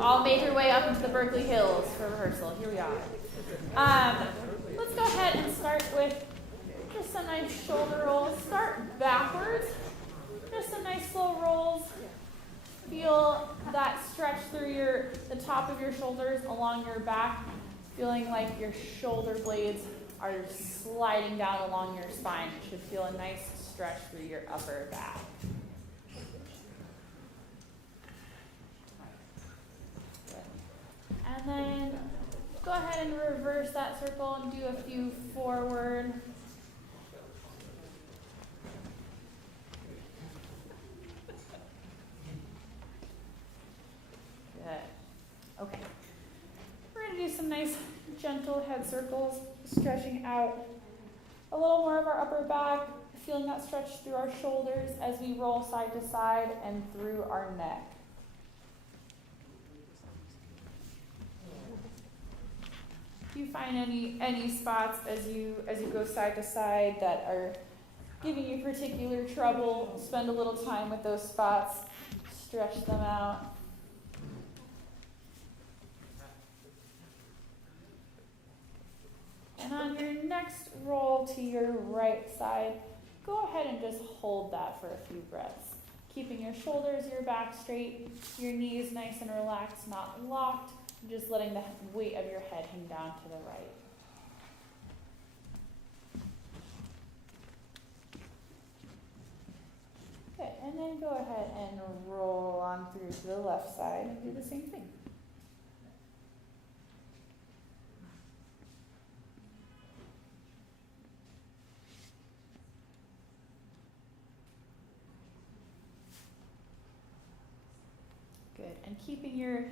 all made your way up into the Berkeley Hills for rehearsal. Here we are. Let's go ahead and start with just some nice shoulder rolls. Start backwards. Just some nice slow rolls. Feel that stretch through the top of your shoulders along your back, feeling like your shoulder blades are sliding down along your spine. You should feel a nice stretch through your upper back. And then go ahead and reverse that circle and do a few forward. Good. Okay. We're going to do some nice gentle head circles, stretching out a little more of our upper back, feeling that stretch through our shoulders as we roll side to side and through our neck. If you find any spots as you go side to side that are giving you particular trouble, spend a little time with those spots, stretch them out. And on your next roll to your right side, go ahead and just hold that for a few breaths. Keeping your shoulders, your back straight, your knees nice and relaxed, not locked, just letting the weight of your head hang down to the right. Good, and then go ahead and roll on through to the left side and do the same thing. Good, and keeping your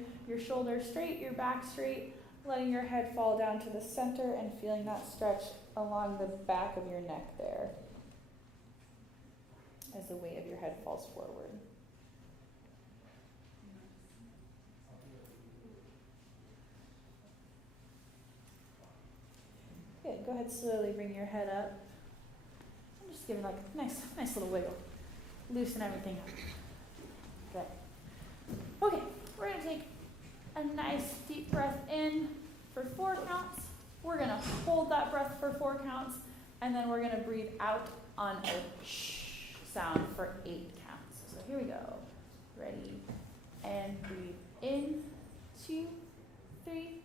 shoulders straight, your back straight, letting your head fall down to the center and feeling that stretch along the back of your neck there as the weight of your head falls forward. Good, go ahead, slowly bring your head up. I'm just giving like a nice little wiggle. Loosen everything up. Good. Okay, we're going to take a nice deep breath in for 4 counts. We're going to hold that breath for 4 counts, and then we're going to breathe out on a shh sound for 8 counts. So here we go. Ready? And breathe in, 2, 3,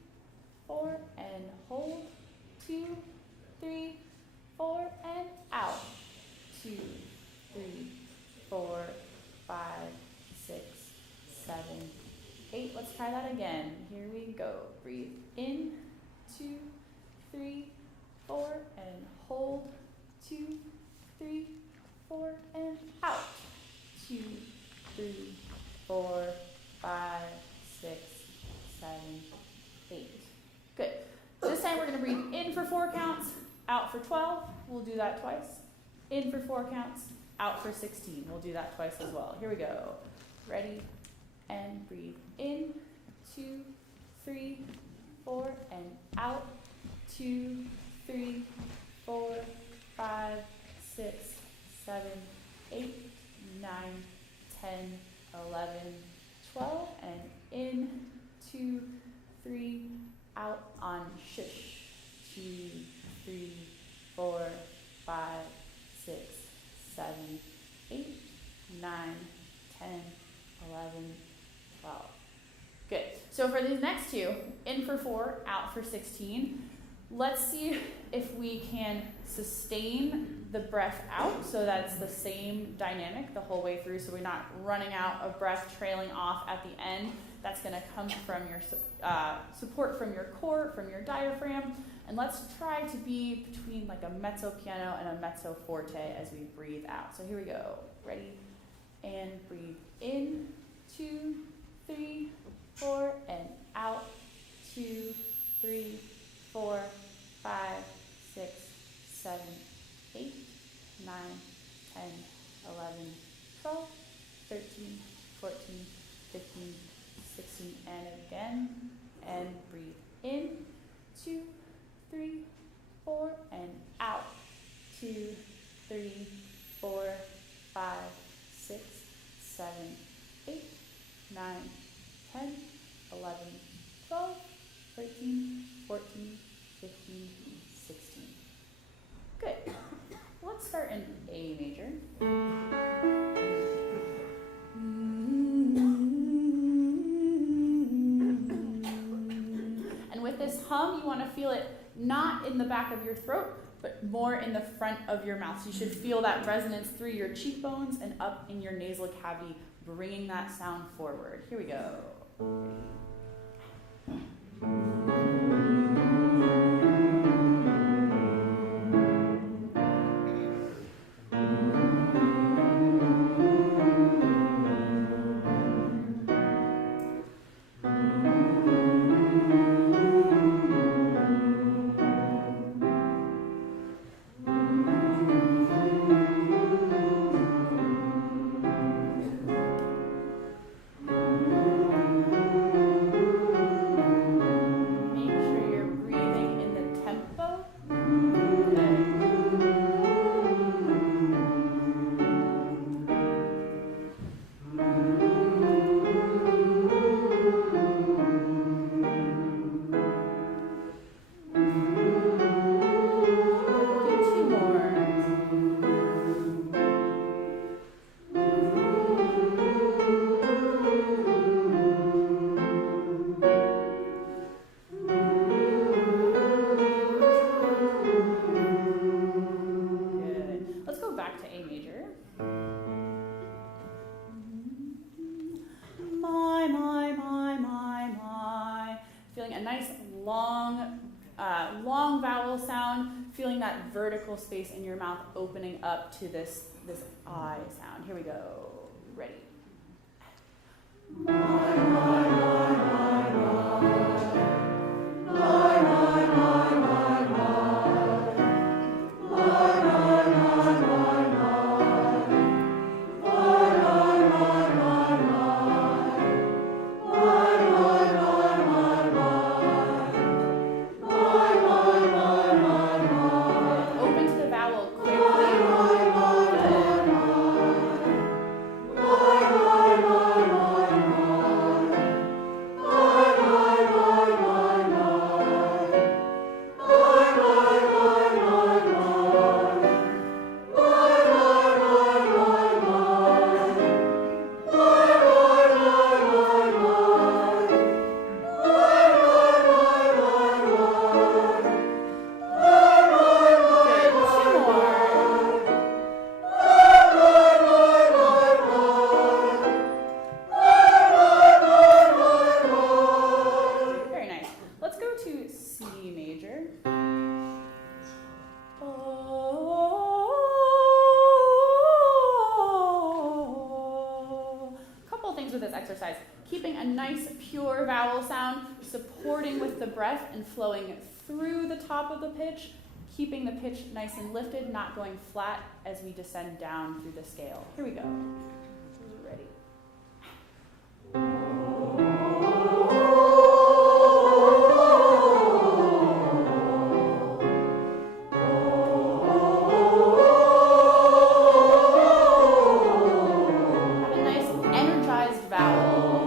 4, and hold. 2, 3, 4, and out. 2, 3, 4, 5, 6, 7, 8. Let's try that again. Here we go. Breathe in, 2, 3, 4, and hold. 2, 3, 4, and out. 2, 3, 4, 5, 6, 7, 8. Good. This time we're going to breathe in for 4 counts, out for 12. We'll do that twice. In for 4 counts, out for 16. We'll do that twice as well. Here we go. Ready? And breathe in, 2, 3, 4, and out. 2, 3, 4, 5, 6, 7, 8, 9, 10, 11, 12, and in, 2, 3, out on shush. 2, 3, 4, 5, 6, 7, 8, 9, 10, 11, 12. Good. So for these next 2, in for 4, out for 16, let's see if we can sustain the breath out so that's the same dynamic the whole way through, so we're not running out of breath, trailing off at the end. That's going to come from your support from your core, from your diaphragm. And let's try to be between like a mezzo piano and a mezzo forte as we breathe out. So here we go. Ready? And breathe in, 2, 3, 4, and out. 2, 3, 4, 5, 6, 7, 8, 9, 10, 11, 12, 13, 14, 15, 16, and again. And breathe in, 2, 3, 4, and out. 2, 3, 4, 5, 6, 7, 8, 9, 10, hum, you want to feel it not in the back of your throat, but more in the front of your mouth. So you should feel that resonance through your cheekbones and up in your nasal cavity, bringing that sound forward. Here we go. Long vowel sound, feeling that vertical space in your mouth opening up to this I sound. Here we go. Ready? And flowing through the top of the pitch, keeping the pitch nice and lifted, not going flat as we descend down through the scale. Here we go. Ready? Have a nice energized vowel.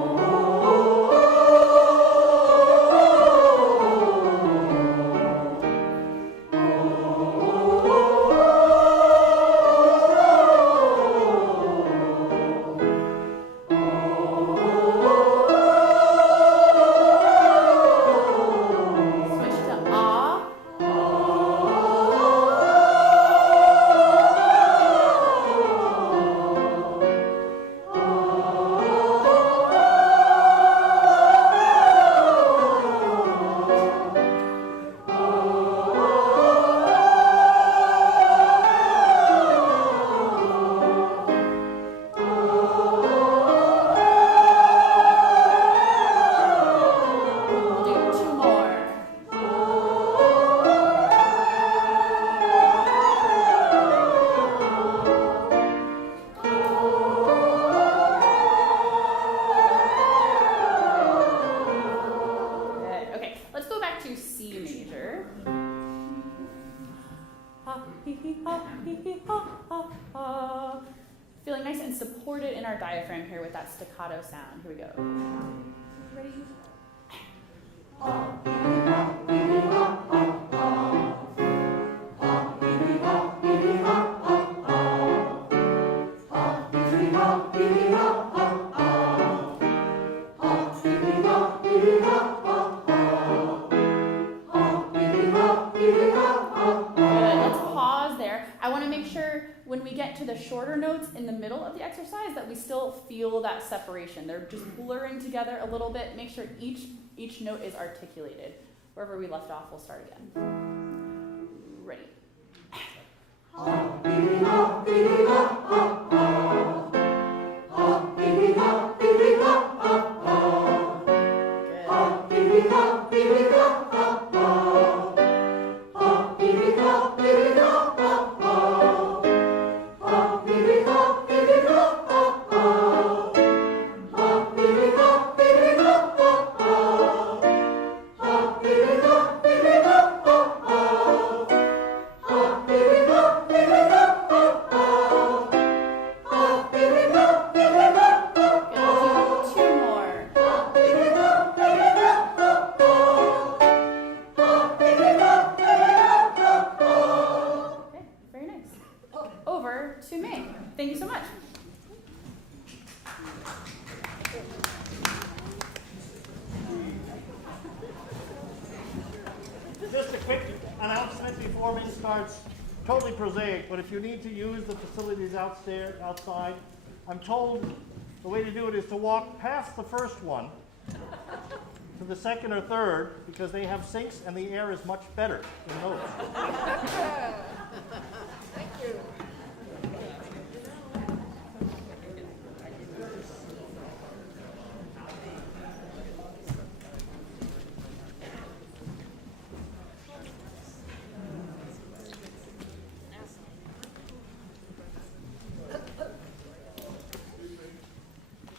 Feeling nice and supported in our diaphragm here with that staccato sound. Here we go. Ready? the shorter notes in the middle of the exercise that we still feel that separation. They're just blurring together a little bit. Make sure each note is articulated. Wherever we left off, we'll start again. Ready. Totally prosaic, but if you need to use the facilities outside, I'm told the way to do it is to walk past the first one to the second or third, because they have sinks and the air is much better in those. Thank you.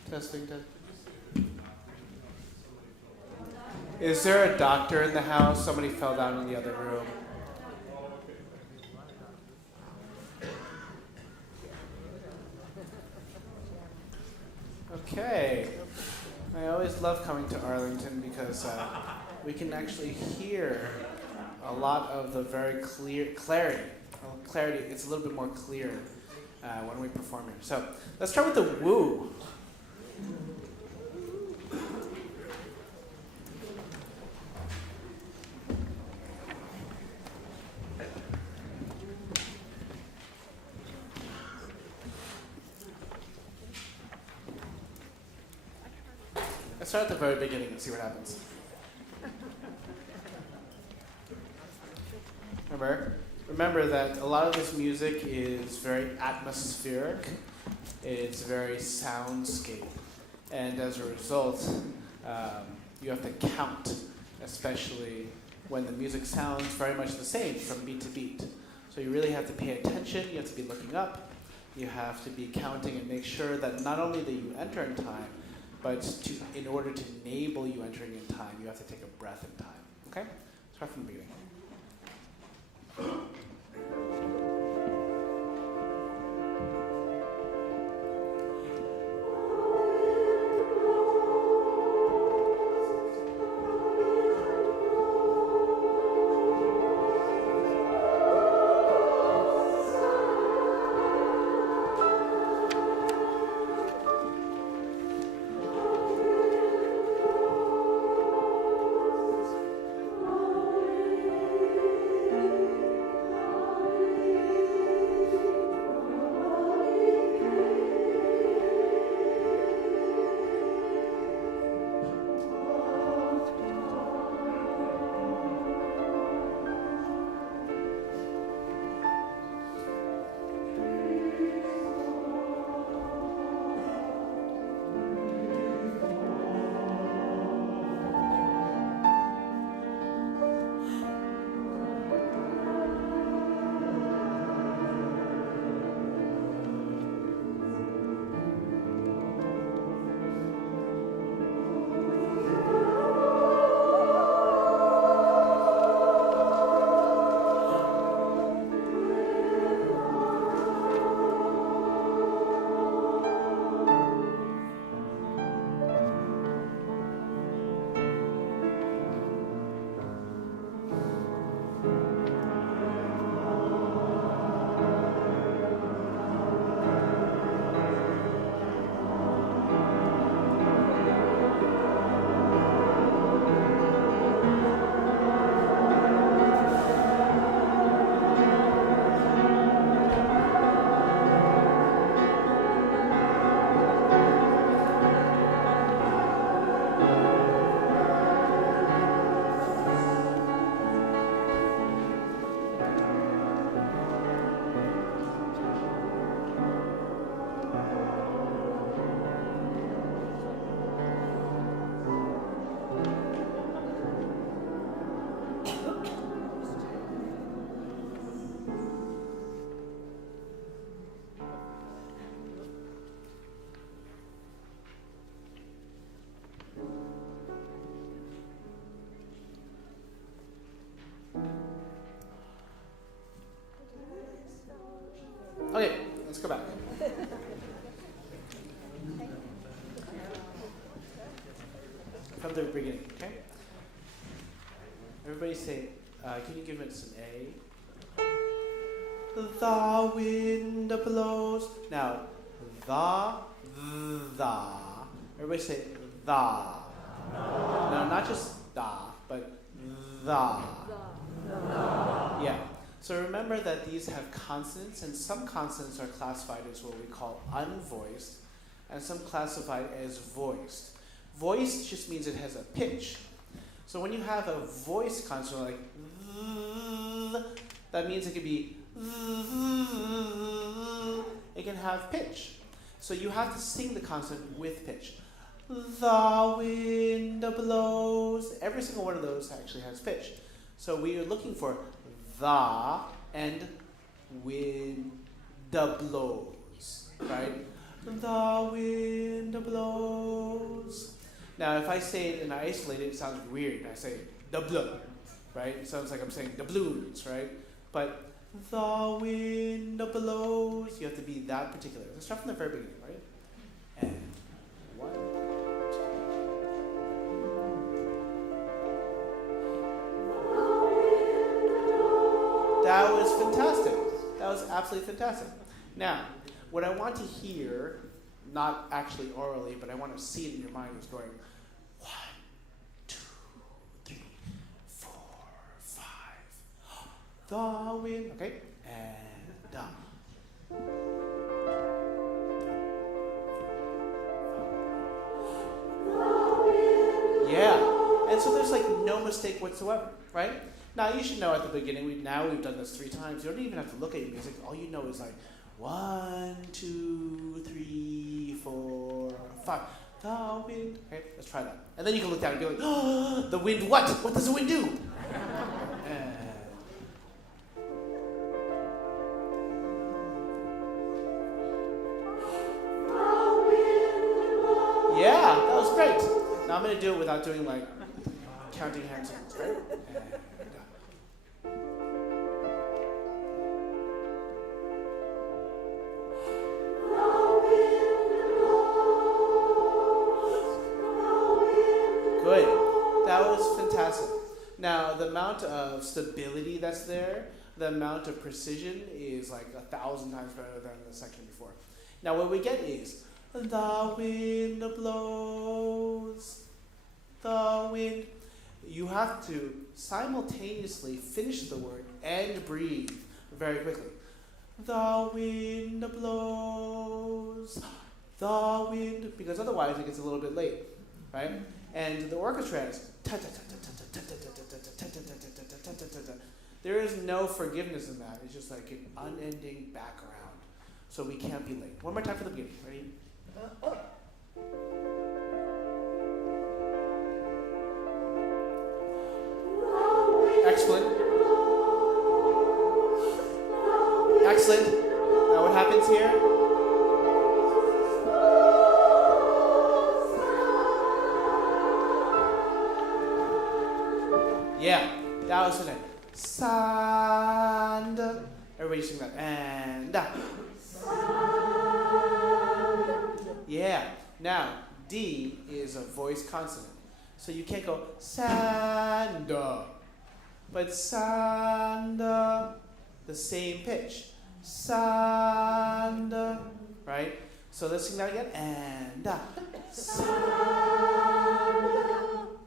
Testing. Is there a doctor in the house? Somebody fell down in the other room. Okay. I always love coming to Arlington because we can actually hear a lot of the very clarity. It's a little bit more clear when we perform here. So let's start with the woo. Let's start at the very beginning and see what happens. Remember that a lot of this music is very atmospheric. It's very soundscape. And as a result, you have to count, especially when the music sounds very much the same from beat to beat. So you really have to pay attention. You have to be looking up. You have to be counting and make sure that not only that you enter in time, but in order to enable you entering in time, you have to take a breath in time. Okay? Start from the beginning. beginning, okay? Everybody say, can you give it an A? The wind blows. Now, the. Everybody say the. No, not just the, but the. Yeah. So remember that these have consonants, and some consonants are classified as what we call unvoiced, and some classified as voiced. Voiced just means it has a pitch. So when you have a voiced consonant like that means it could be it can have pitch. So you have to sing the consonant with pitch. The wind blows. Every single one of those actually has pitch. So we are looking for the and wind blows, right? The wind blows. Now, if I say it and I isolate it, it sounds weird. I say the blow, right? It sounds like I'm saying the blues, right? But the wind blows. You have to be that particular. Let's start from the very beginning, right? And 1, 2. That was fantastic. That was absolutely fantastic. Now, what I want to hear, not actually orally, but I want to see it in your mind, is going 1, 2, 3, 4, 5. The wind. Okay? And down. Yeah. And so there's like no mistake whatsoever, right? Now you should know at the beginning, we've done this 3 times. You don't even have to look at your music. All you know is like 1, 2, 3, 4, 5. The wind. Okay, let's try that. And then you can look down and be like, oh, the wind what? What does the wind do? Yeah, that was great. Now I'm going to do it without doing like counting hand sounds, right? Good. That was fantastic. Now, the amount of stability that's there, the amount of precision is like 1,000 times better than the section before. Now, what we get is, the wind blows, the wind. You have to simultaneously finish the word and breathe very quickly. The wind blows, the wind, because otherwise it gets a little bit late, right? And the orchestra has there is no forgiveness in that. It's just like an unending background. So we can't be late. One more time for the beginning. Ready? Excellent. Excellent. Now what happens here? Yeah, that was it. Sand. Everybody sing that. And. Yeah. Now, D is a voiced consonant. So you can't go sand. But sand. The same pitch. Sand. Right? So let's sing that again. And. Sand.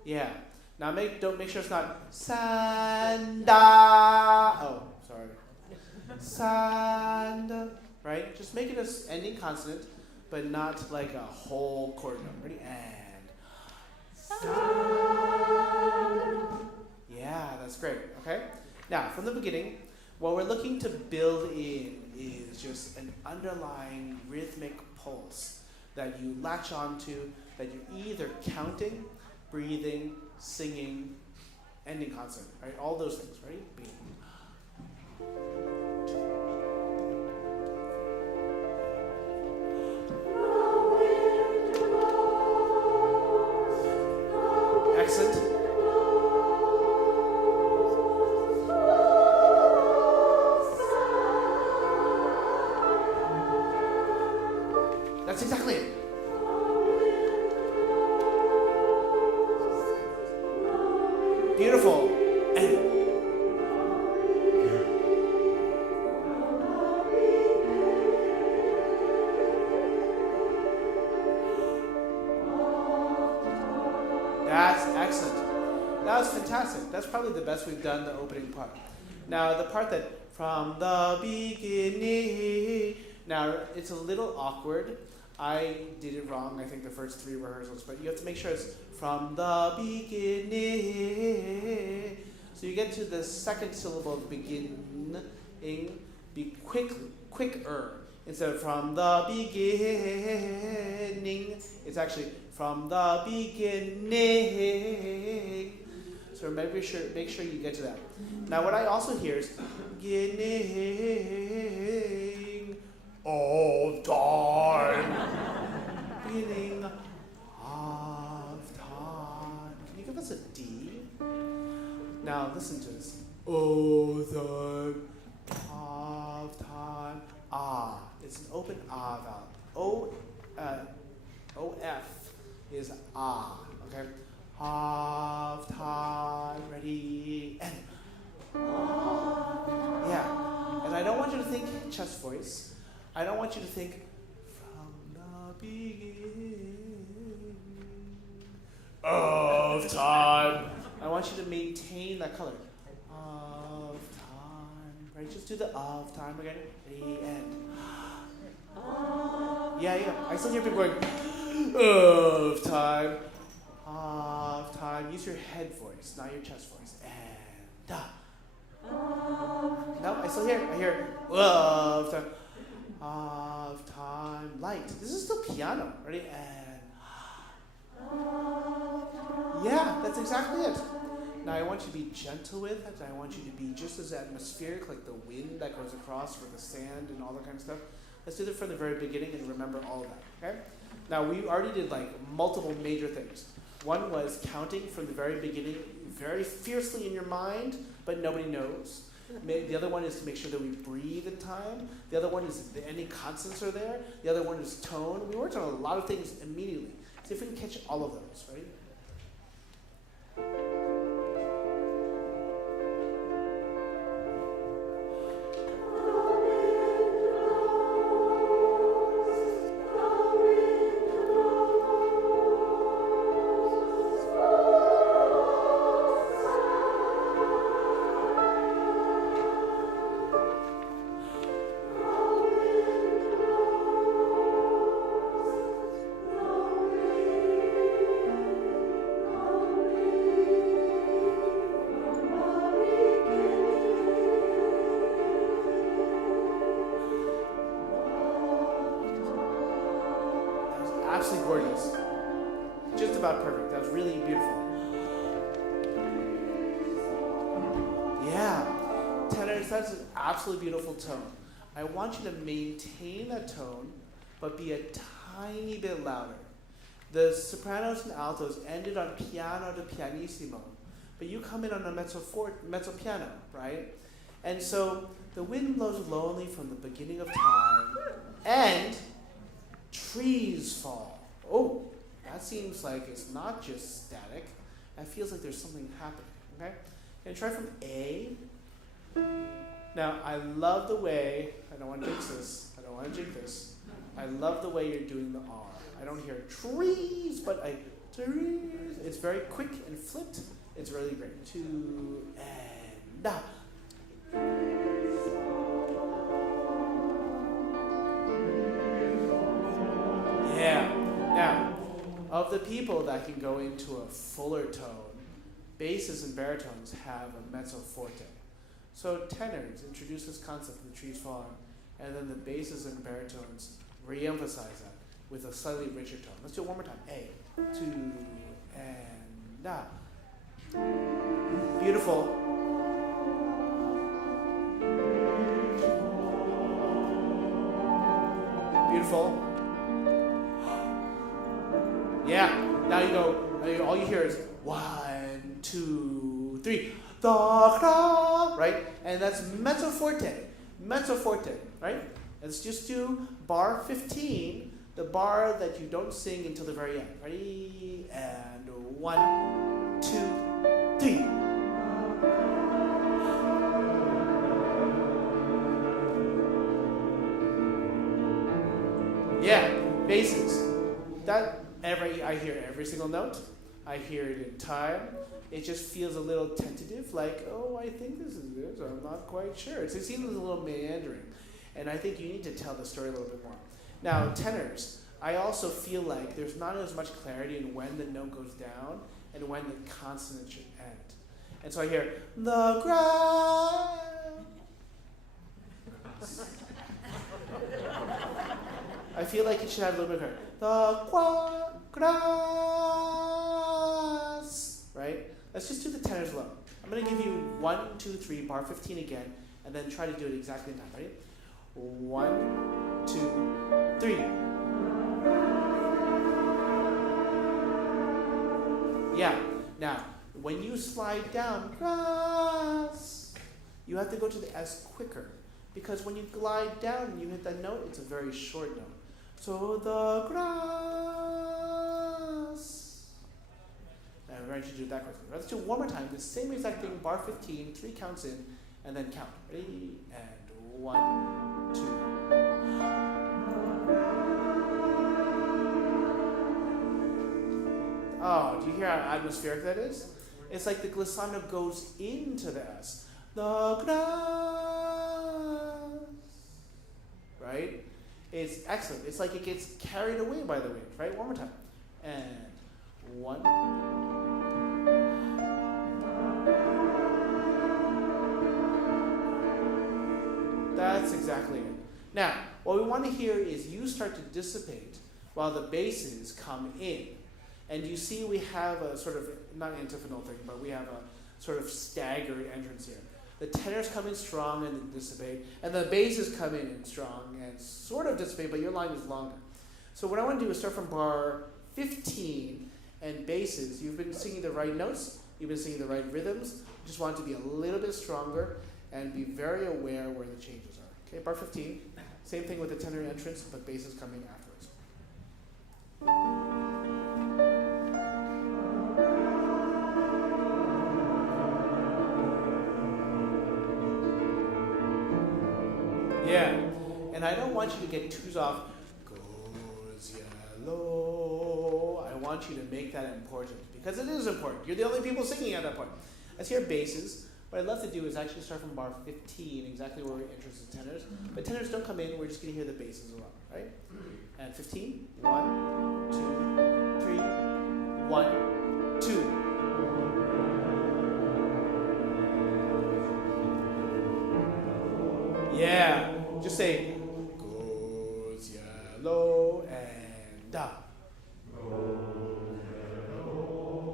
Yeah. Now make sure it's not sanda. Oh, sorry. Sand. Right? Just make it an ending consonant, but not like a whole chord note. Ready? And. Sand. Yeah, that's great. Okay? Now, from the beginning, what we're looking to build in is just an underlying rhythmic pulse that you latch onto, that you're either counting, breathing, singing, ending consonant, right? All those things, right? Excellent. That's exactly it. Beautiful. And that's excellent. That was fantastic. That's probably the best we've done the opening part. Now the part that from the beginning. Now it's a little awkward. I did it wrong, I think the first 3 rehearsals, but you have to make sure it's from the beginning. So you get to the second syllable of beginning, be quicker. Instead of from the beginning, it's actually from the beginning. So make sure you get to that. Now what I also hear is beginning of time. Beginning of time. Can you give us a D? Now listen to this. Oh, the of time. Ah. It's an open ah vowel. O-F is ah. Okay? Of time. Ready? And. Yeah. And I don't want you to think chest voice. I don't want you to think from the beginning of time. I want you to maintain that color. Of time. Right? Just do the of time again. Ready? And. Yeah. I still hear people going, of time. Of time. Use your head voice, not your chest voice. And. No, I still hear. I hear, of time. Of time. Light. This is still piano. Ready? And. Yeah, that's exactly it. Now I want you to be gentle with it. I want you to be just as atmospheric, like the wind that goes across for the sand and all that kind of stuff. Let's do that from the very beginning and remember all of that, okay? Now we already did like multiple major things. One was counting from the very beginning very fiercely in your mind, but nobody knows. The other one is to make sure that we breathe in time. The other one is if any constants are there. The other one is tone. We worked on a lot of things immediately. See if we can catch all of those, right? Absolutely gorgeous. Just about perfect. That was really beautiful. Yeah. Tenors, that's an absolutely beautiful tone. I want you to maintain that tone, but be a tiny bit louder. The sopranos and altos ended on piano to pianissimo, but you come in on a mezzo piano, right? And so the wind blows lonely from the beginning of time, and trees fall. Oh, that seems like it's not just static. That feels like there's something happening, okay? And try from A. Now, I love the way, I don't want to jinx this. I love the way you're doing the R. I don't hear trees, but trees. It's very quick and flipped. It's really great. 2 and da. Yeah. Now, of the people that can go into a fuller tone, basses and baritones have a mezzo forte. So tenors introduce this concept of the trees falling, and then the basses and baritones re-emphasize that with a slightly richer tone. Let's do it one more time. A, 2, and da. Beautiful. Beautiful. Yeah. Now you go. All you hear is 1, 2, 3. Right? And that's mezzo forte. Mezzo forte. Right? Let's just do bar 15, the bar that you don't sing until the very end. Ready? And 1, 2, 3. whenever I hear every single note, I hear it in time, it just feels a little tentative, like, oh, I think this is good, or I'm not quite sure. It seems a little meandering. And I think you need to tell the story a little bit more. Now, tenors, I also feel like there's not as much clarity in when the note goes down and when the consonant should end. And so I hear, the grass. I feel like it should have a little bit of the grass, right? Let's just do the tenors low. I'm going to give you 1, 2, 3, bar 15 again, and then try to do it exactly in time. Ready? 1, 2, 3. Yeah. Now, when you slide down, grass, you have to go to the S quicker. Because when you glide down and you hit that note, it's a very short note. So the grass. Now we're going to do that quickly. Let's do it one more time. The same exact thing, bar 15, 3 counts in, and then count. Ready? And 1, 2. Oh, do you hear how atmospheric that is? It's like the glissando goes into the S. The grass. Right? It's excellent. It's like it gets carried away by the wind, right? One more time. And 1. That's exactly it. Now, what we want to hear is you start to dissipate while the basses come in. And you see we have a sort of, not antiphonal thing, but we have a sort of staggered entrance here. The tenors come in strong and then dissipate, and the basses come in strong and sort of dissipate, but your line is longer. So what I want to do is start from bar 15 and basses. You've been singing the right notes, you've been singing the right rhythms. You just want to be a little bit stronger and be very aware where the changes are. Okay, bar 15. Same thing with the tenor entrance, but basses coming afterwards. Yeah, and I don't want you to get too off. Goes yellow. I want you to make that important because it is important. You're the only people singing at that point. Let's hear basses. What I'd love to do is actually start from bar 15, exactly where we're interested in tenors. But tenors don't come in. We're just going to hear the basses as well, right? And 15. 1, 2, 3. 1, 2. Yeah. Just say, goes yellow and da.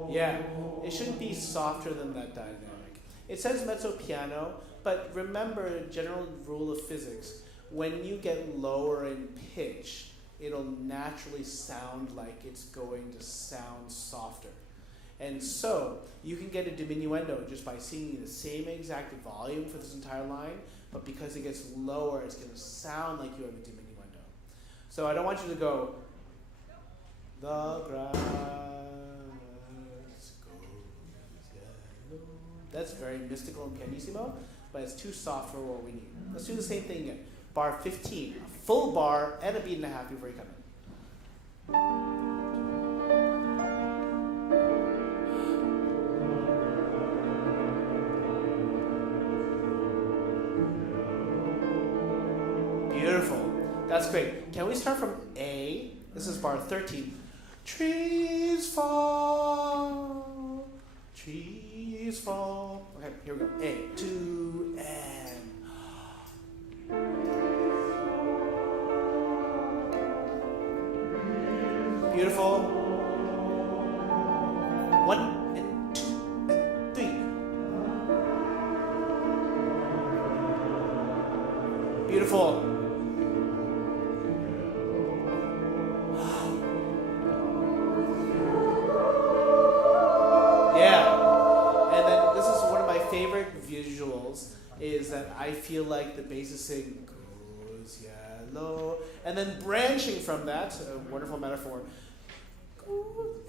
Yeah, it shouldn't be softer than that dynamic. It says mezzo piano, but remember, general rule of physics, when you get lower in pitch, it'll naturally sound like it's going to sound softer. And so, you can get a diminuendo just by singing the same exact volume for this entire line, but because it gets lower, it's going to sound like you have a diminuendo. So I don't want you to go, the grass goes yellow. That's very mystical and pianissimo, but it's too soft for what we need. Let's do the same thing again. Bar 15, a full bar and a beat and a half before you come in. Beautiful. That's great. Can we start from A? This is bar 13. Trees fall. Trees fall. Okay, here we go. A, 2, and. Beautiful. 1 and 2 and 3. Beautiful. Is that I feel like the bass sing goes yellow, and then branching from that, a wonderful metaphor,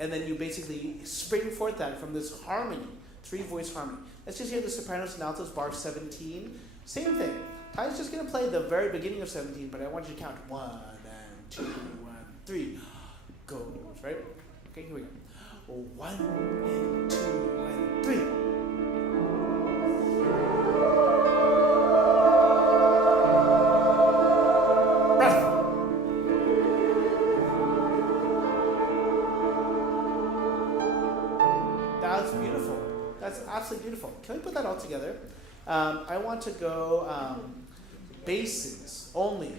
and then you basically spring forth that from this harmony, 3-voice harmony. Let's just hear the sopranos and altos, bar 17. Same thing. Ty's just going to play the very beginning of 17, but I want you to count 1 and 2 and 3. Goes, right? Okay, here we go. 1 and 2 and 3. Breath. That's beautiful. That's absolutely beautiful. Can we put that all together? I want to go basses only,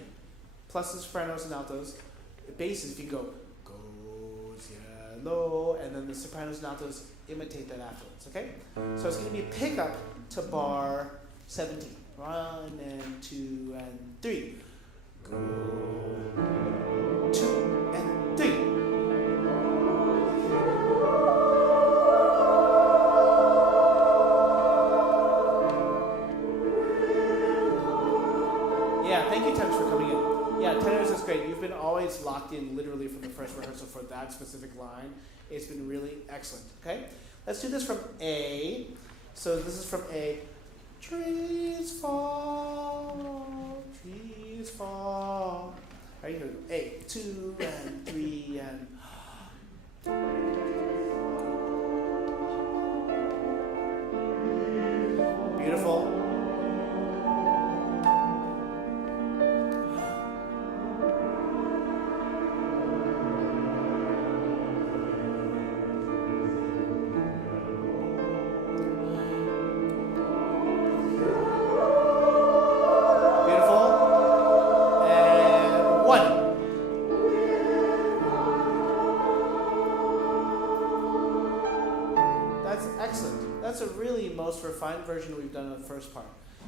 plus the sopranos and altos. Basses, if you go goes yellow, and then the sopranos and altos imitate that afterwards. Okay? So it's going to be pickup to bar 17. 1 and 2 and 3. Go 2 and 3. Yeah, thank you, Tenors, for coming in. Yeah, Tenors is great. You've been always locked in literally from the first rehearsal for that specific line. It's been really excellent, okay? Let's do this from A. So this is from A. Trees fall, trees fall. Right, here we go. A, 2 and 3 and... Beautiful. That's a really most refined version we've done of the first part.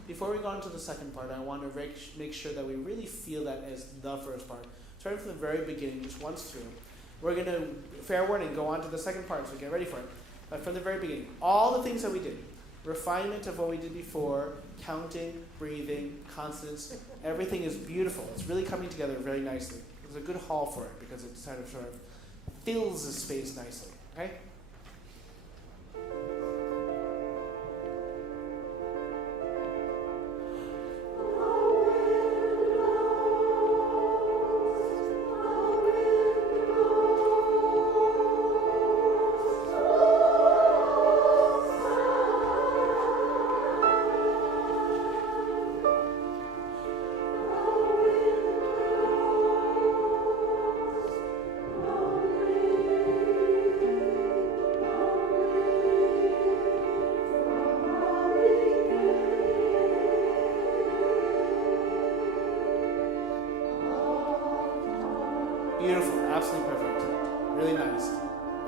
Before we go on to the second part, I want to make sure that we really feel that as the first part. Starting from the very beginning, just once through. We're going to, fair warning, go on to the second part, so get ready for it. But from the very beginning, all the things that we did, refinement of what we did before, counting, breathing, consonants, everything is beautiful. It's really coming together very nicely. There's a good hall for it because it sort of fills the space nicely. Okay? Beautiful, absolutely perfect. Really nice,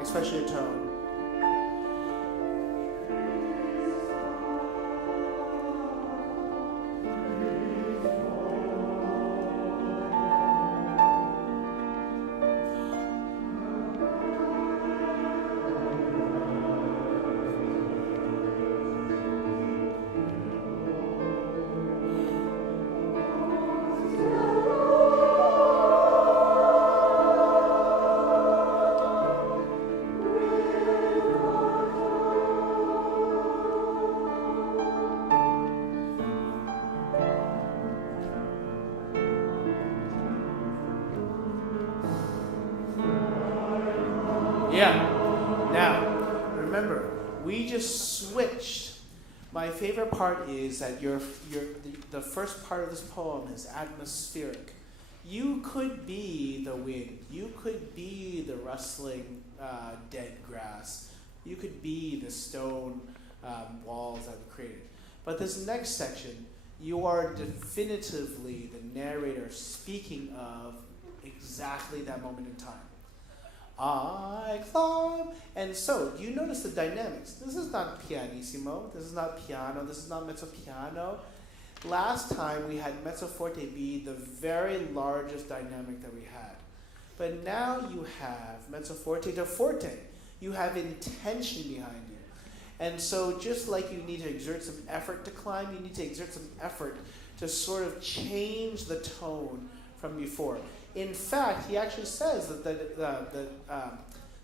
especially your tone. Yeah. Now, remember, we just switched. My favorite part is that the first part of this poem is atmospheric. You could be the wind. You could be the rustling dead grass. You could be the stone walls that we created. But this next section, you are definitively the narrator speaking of exactly that moment in time. I climb. And so, do you notice the dynamics? This is not pianissimo. This is not piano. This is not mezzo piano. Last time we had mezzo forte be the very largest dynamic that we had. But now you have mezzo forte to forte. You have intention behind you. And so just like you need to exert some effort to climb, you need to exert some effort to sort of change the tone from before. In fact, he actually says that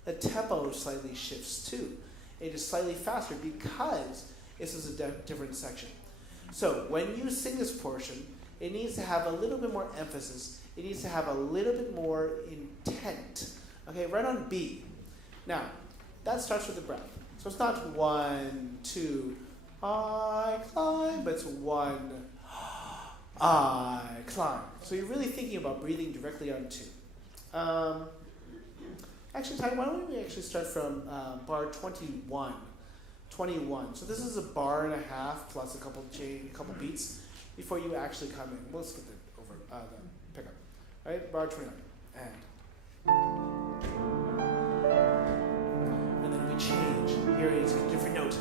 the tempo slightly shifts too. It is slightly faster because this is a different section. So when you sing this portion, it needs to have a little bit more emphasis. It needs to have a little bit more intent. Okay, right on B. Now, that starts with the breath. So it's not 1, 2, I climb, but it's 1, I climb. So you're really thinking about breathing directly on 2. Actually, Ty, why don't we actually start from bar 21. 21. So this is a bar and a half plus a couple beats before you actually come in. We'll skip the pickup. All right, bar 21. And then we change. Here it is, a different note. 1.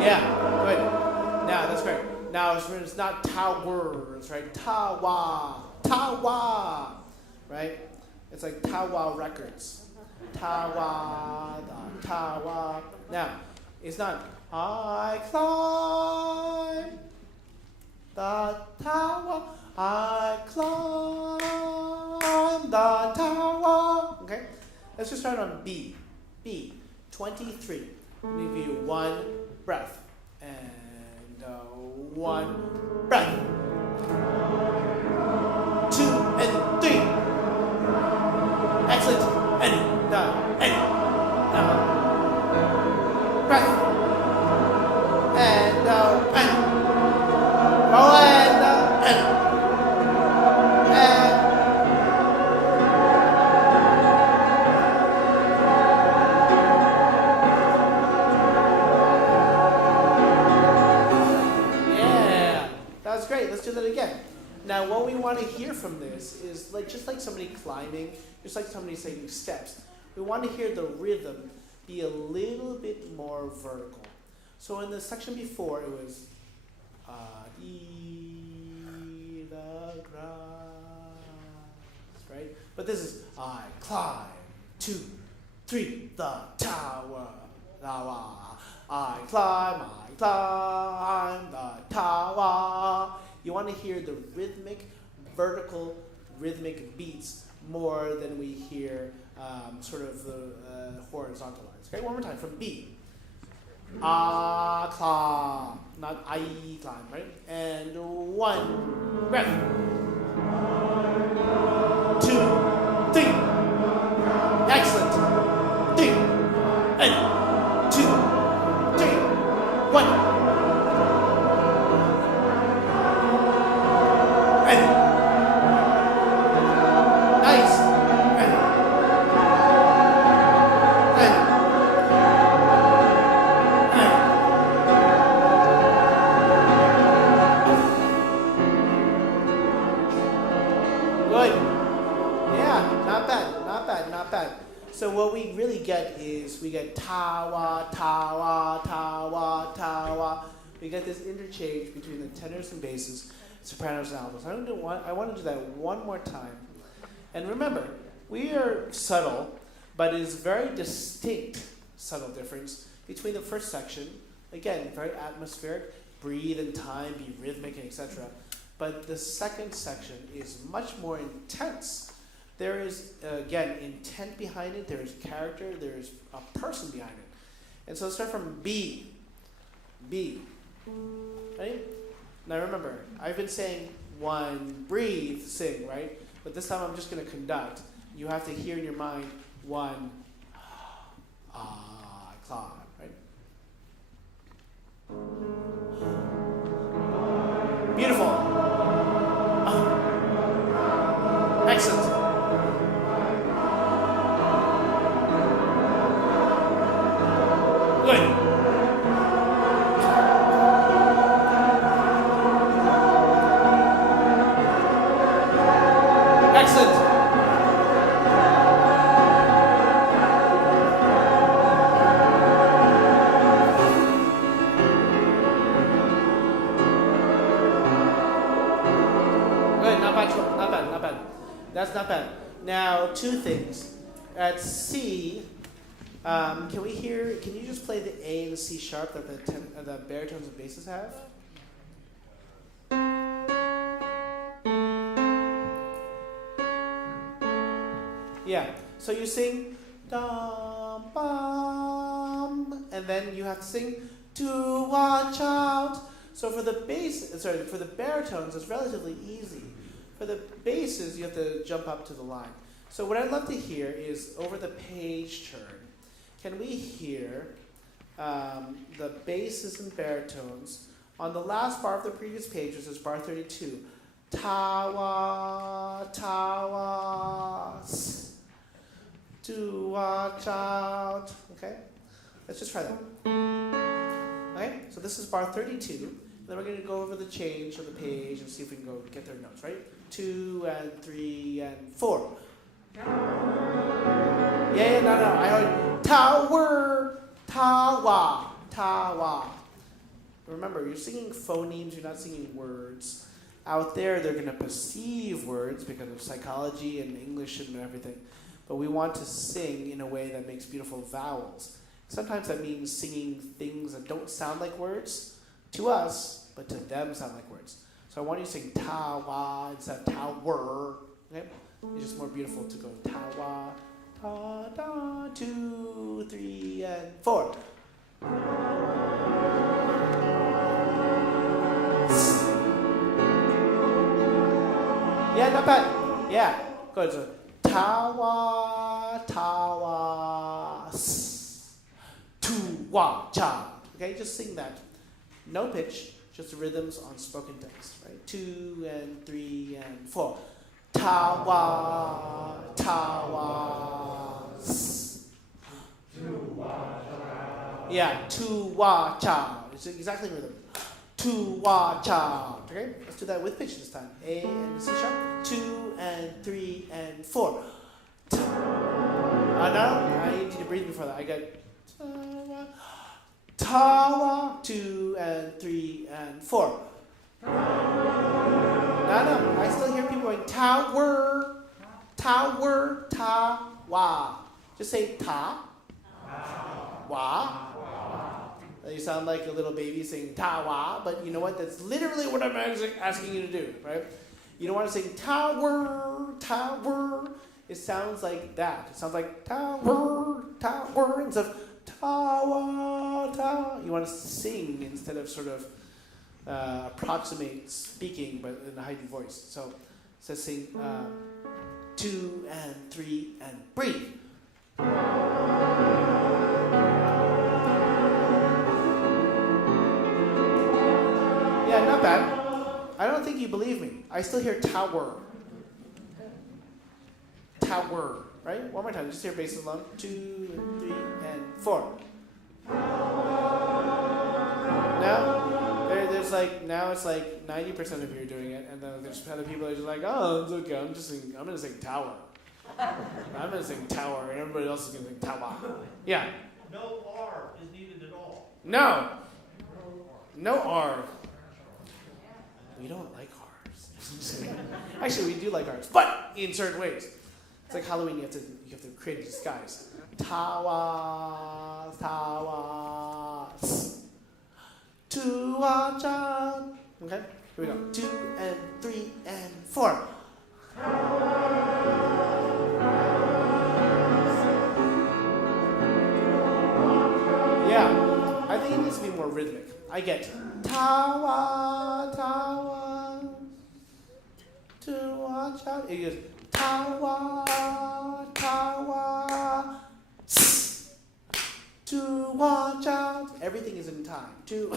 Yeah, good. Now, that's great. Now, it's not towers, right? Tawa, tawa, right? It's like Tawa Records. Tawa, tawa. Now, it's not I climb the tower, I climb the tower. Okay, let's just start on B. B, 23. I'll give you 1 breath and 1 breath. 2 and 3. Excellent. And breath. And go and yeah, that's great. Let's do that again. Now, what we want to hear from this is just like somebody climbing, just like somebody taking steps. We want to hear the rhythm be a little bit more vertical. So in the section before, it was the grass, right? But this is I climb 2, 3 the tower. I climb the tower. You want to hear the vertical rhythmic beats more than we hear sort of the horizontal lines. Okay, one more time from B. Climb, not I climb, right? And 1 breath. 2, 3. Excellent. 3 and 2, 3, 1. So what we really get is we get tawa, tawa, tawa, tawa. We get this interchange between the tenors and basses, sopranos and altos. I want to do that one more time. And remember, we are subtle, but it is very distinct subtle difference between the first section, again, very atmospheric, breathe in time, be rhythmic, and etc. But the second section is much more intense. There is, again, intent behind it, there is character, there is a person behind it. And so let's start from B. B. Right? Now remember, I've been saying 1, breathe, sing, right? But this time I'm just going to conduct. You have to hear in your mind 1, climb, right? Beautiful. Excellent. Good. Excellent. Good, not bad, not bad. That's not bad. Now, 2 things. At C, can you just play the A and the C sharp that the baritones and basses have? Yeah, so you sing dum bum, and then you have to sing To watch out. So for the baritones, it's relatively easy. For the basses, you have to jump up to the line. So what I'd love to hear is over the page turn, can we hear the basses and baritones on the last bar of the previous page, which is bar 32. Tawa, tawa, to watch out. Okay? Let's just try that. Okay? So this is bar 32. Then we're going to go over the change of the page and see if we can go get their notes, right? 2 and 3 and 4. Yeah, no. I heard tower, tawa, tawa. Remember, you're singing phonemes, you're not singing words. Out there, they're going to perceive words because of psychology and English and everything. But we want to sing in a way that makes beautiful vowels. Sometimes that means singing things that don't sound like words to us, but to them sound like words. So I want you to sing tawa instead of tower. Okay? It's just more beautiful to go tawa, ta, da, 2, 3, and 4. Yeah, not bad. Yeah, good. So, tawa, tawa, tu-wa, cha. Okay, just sing that. No pitch, just rhythms on spoken text, right? 2 and 3 and 4. Tawa, tawa, yeah, tu-wa, cha. It's exactly rhythm. Tu-wa, cha. Okay, let's do that with pitch this time. A and C sharp. 2 and 3 and 4. No, I need you to breathe before that. I got tawa, tawa, 2 and 3 and 4. No, I still hear people going tower, tower, ta-wa. Just say ta, wa. You sound like a little baby saying ta-wa, but you know what? That's literally what I'm asking you to do, right? You don't want to sing tower, tower. It sounds like that. It sounds like tower, tower, instead of tawa, ta. You want to sing instead of sort of approximate speaking, but in a heightened voice. So sing 2 and 3 and breathe. Yeah, not bad. I don't think you believe me. I still hear tower. Tower, right? One more time. Just hear basses alone. 2 and 3 and 4. Now it's like 90% of you are doing it, and then there's other people that are just like, oh, it's okay. I'm gonna sing tower. I'm gonna sing tower, and everybody else is gonna sing tawa. Yeah. No R is needed at all. No R. We don't like R's. Actually, we do like R's, but in certain ways. It's like Halloween. You have to create a disguise. Tawa, tawa, to watch out. Okay, here we go. 2 and 3 and 4. Yeah, I think it needs to be more rhythmic. I get tawa, tawa, to watch out. It goes tawa, tawa, to watch out. Everything is in time. 2,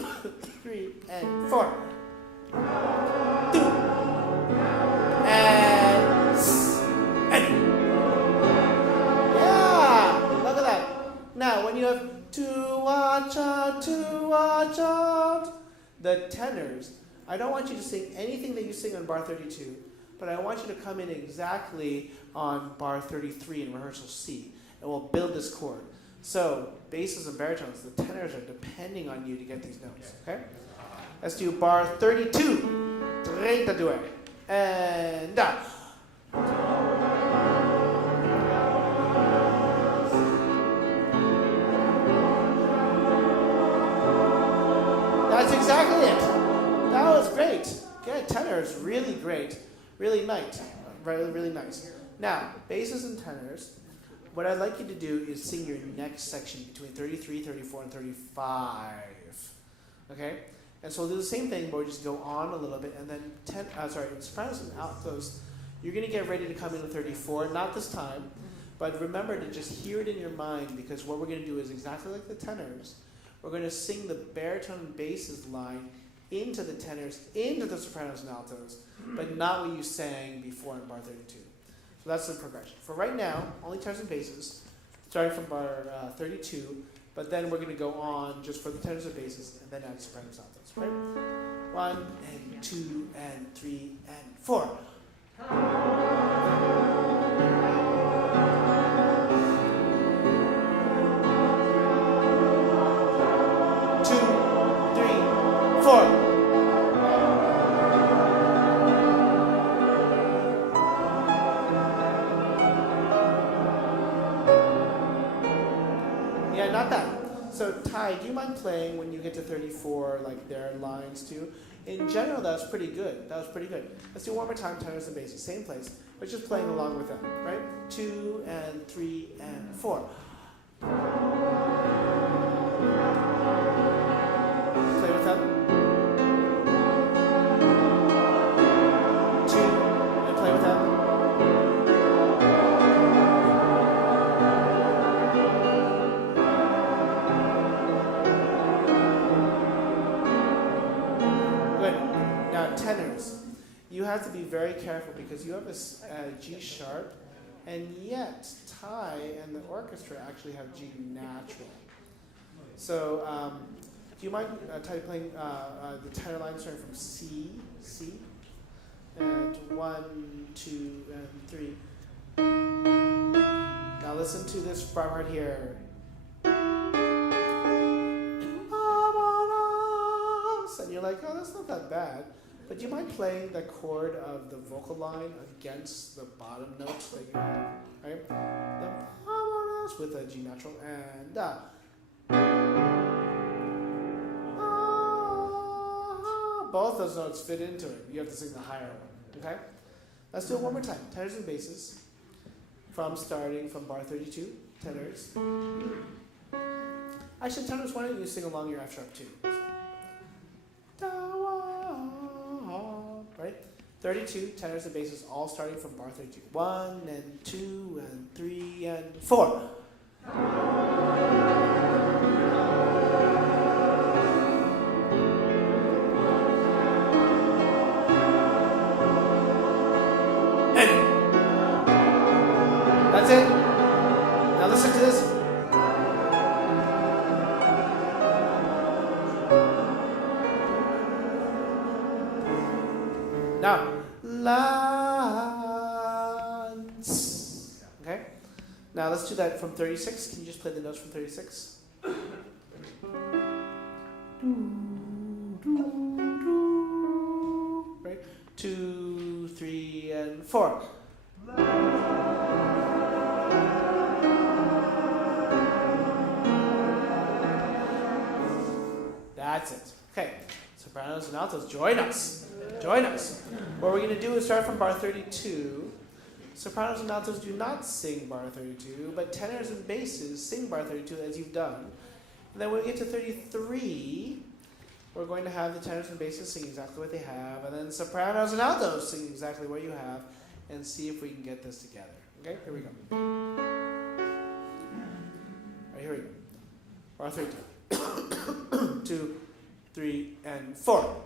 3, and 4. 2 and yeah, look at that. Now, when you have to watch out, the tenors, I don't want you to sing anything that you sing on bar 32, but I want you to come in exactly on bar 33 in rehearsal C, and we'll build this chord. So, basses and baritones, the tenors are depending on you to get these notes, okay? Let's do bar 32. 32. And that's exactly it. That was great. Good. Tenor is really great. Really nice. Really nice. Now, basses and tenors, what I'd like you to do is sing your next section between 33, 34, and 35. Okay? And so we'll do the same thing, but we just go on a little bit, and then sopranos and altos, you're going to get ready to come into 34, not this time, but remember to just hear it in your mind, because what we're going to do is exactly like the tenors. We're going to sing the baritone and basses line into the tenors, into the sopranos and altos, but not what you sang before in bar 32. So that's the progression. For right now, only tenors and basses, starting from bar 32, but then we're going to go on just for the tenors and basses, and then add sopranos and altos. Right? 1 and 2 and 3 and 4. 2, 3, 4. Yeah, not bad. So, Ty, do you mind playing when you get to 34, like their lines too? In general, that was pretty good. That was pretty good. Let's do one more time, tenors and basses, same place, but just playing along with them, right? 2 and 3 and 4. Play with them. 2 and play with them. Tenors, you have to be very careful because you have a G sharp, and yet Ty and the orchestra actually have G natural. So, do you mind Ty playing the tenor line starting from C, and 1, 2, and 3. Now listen to this bar right here. And you're like, oh, that's not that bad. But do you mind playing the chord of the vocal line against the bottom notes that you have, right? The with a G natural and both those notes fit into it. You have to sing the higher one, okay? Let's do it one more time. Tenors and basses, starting from bar 32. Tenors. Actually, tenors, why don't you sing along your F sharp too? Right? 32, tenors and basses, all starting from bar 32. 1 and 2 and 3 and 4. And that's it. Now listen to this. Now, lines. Okay? Now let's do that from 36. Can you just play the notes from 36? Right? 2, 3, and 4. That's it. Okay. Sopranos and altos, join us. Join us. What we're going to do is start from bar 32. Sopranos and altos do not sing bar 32, but tenors and basses sing bar 32 as you've done. And then when we get to 33, we're going to have the tenors and basses sing exactly what they have, and then sopranos and altos sing exactly what you have, and see if we can get this together. Okay, here we go. All right, here we go. Bar 32. 2, 3, and 4.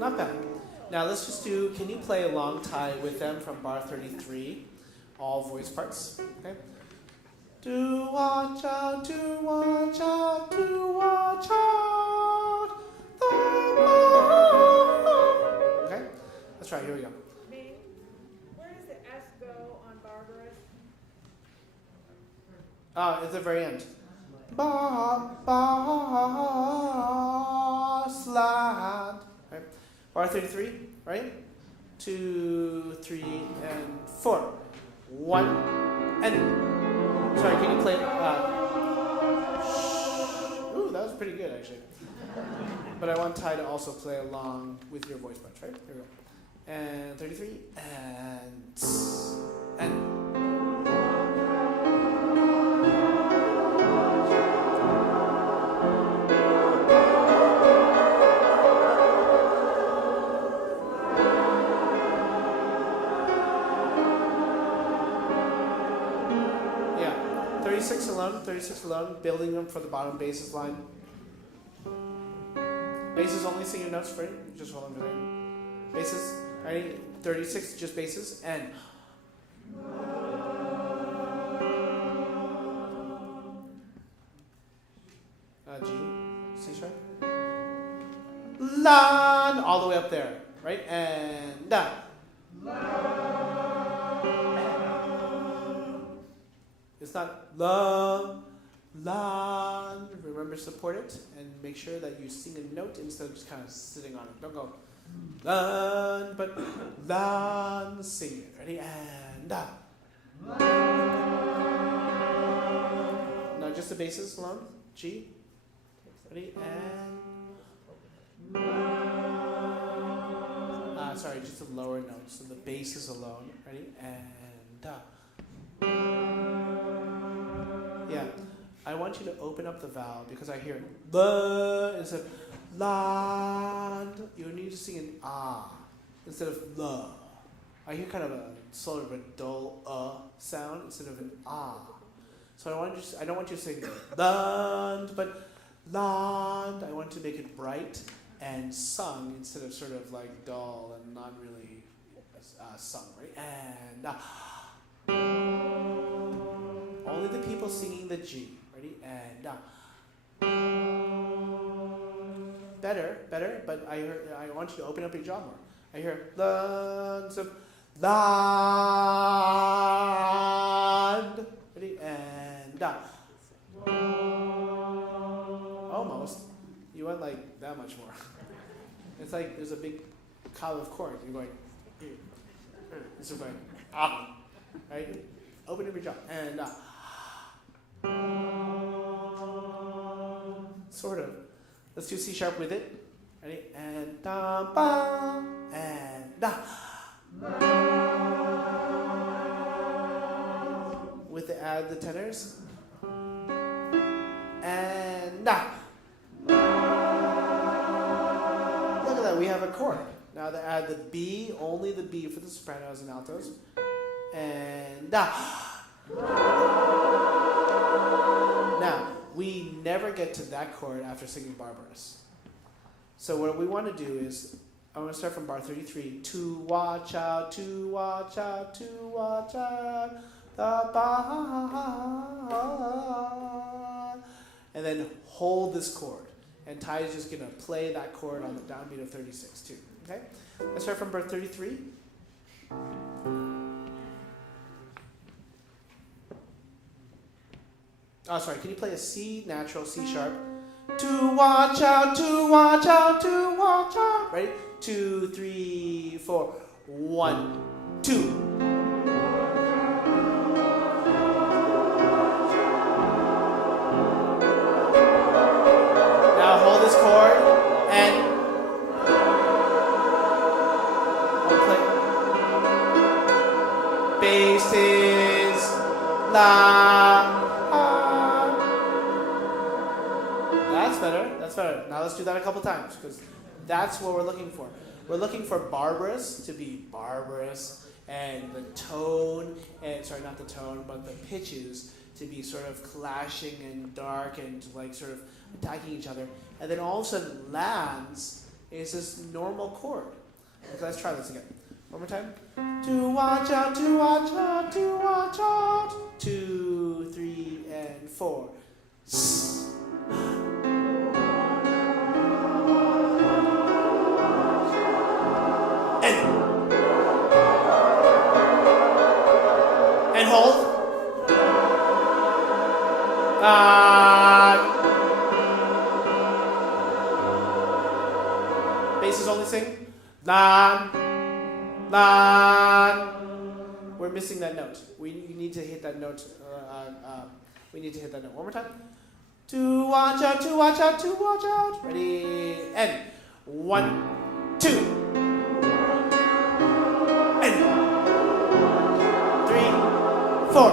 Not bad. Now let's just do, can you play along Ty with them from bar 33? All voice parts, okay? Do watch out, do watch out, do watch out. Okay, let's try, here we go. Ming, where does the S go on barbarous? At the very end. Slide. Right. Bar 33, right? 2, 3, and 4. 1, and sorry, can you play? Ooh, that was pretty good actually. But I want Ty to also play along with your voice bunch, right? Here we go. And 33, and. Yeah, 36 alone, building them for the bottom basses line. Basses only, sing your notes, right? Just hold on for a second. Basses, ready? 36, just basses, and. G, C sharp. La, all the way up there, right? And da. It's not la, la. Remember, support it and make sure that you sing a note instead of just kind of sitting on it. Don't go la, but la, sing it. Ready? And da. Now just the basses alone. G. Ready? And. Sorry, just the lower notes. So the basses alone. Ready? And da. Yeah, I want you to open up the vowel because I hear the instead of la. You need to sing an ah instead of the. I hear kind of a sort of a dull sound instead of an ah. So I don't want you to sing land, but land. I want to make it bright and sung instead of sort of like dull and not really sung, right? And only the people singing the G. Ready? And better, but I want you to open up your jaw more. I hear lands of land. Ready? And almost. You went like that much more. It's like there's a big column of chord. You're going. This is going. Right? Open up your jaw and sort of. Let's do C sharp with it. Ready? And da ba and da. With the add the tenors. And da. Look at that, we have a chord. Now to add the B, only the B for the sopranos and altos. And da. Now, we never get to that chord after singing barbarous. So what we want to do is, I want to start from bar 33. To watch out, to watch out, to watch out, the bar. And then hold this chord. And Ty is just going to play that chord on the downbeat of 36 too. Okay? Let's start from bar 33. Oh, sorry. Can you play a C natural, C sharp? To watch out, to watch out, to watch out. Ready? 2, 3, 4. 1, 2. Now hold this chord and I'll play basses, la. That's better. Now let's do that a couple times because that's what we're looking for. We're looking for barbarous to be barbarous and the tone, and sorry, not the tone, but the pitches to be sort of clashing and dark and like sort of attacking each other. And then all of a sudden lands is this normal chord. Okay, let's try this again. One more time. To watch out, to watch out, to watch out. 2, 3, and 4. And hold. Basses only sing. Lan. We're we're missing that note. You need to hit that note. We need to hit that note one more time. To watch out, to watch out, to watch out. Ready, and 1, 2, and 3, 4,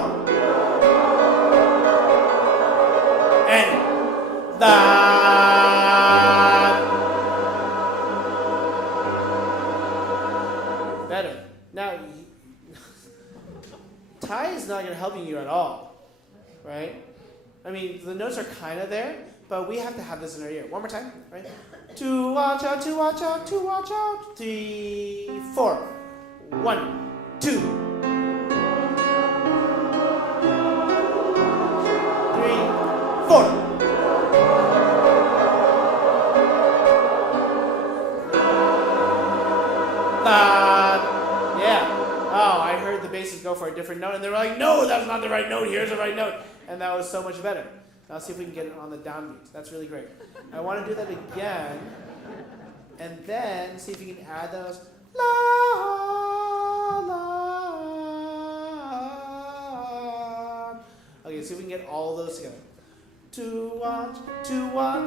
and that. Better. Now, Ty is not going to help you at all, right? I mean, the notes are kind of there, but we have to have this in our ear. One more time, right? To watch out, to watch out, to watch out. 3, 4. 1, 2. 3, 4. Yeah. Oh, I heard the basses go for a different note, and they were like, no, that's not the right note. Here's the right note. And that was so much better. Now see if we can get it on the downbeat. That's really great. I want to do that again, and then see if you can add those. La, la. Okay, see if we can get all those together. To watch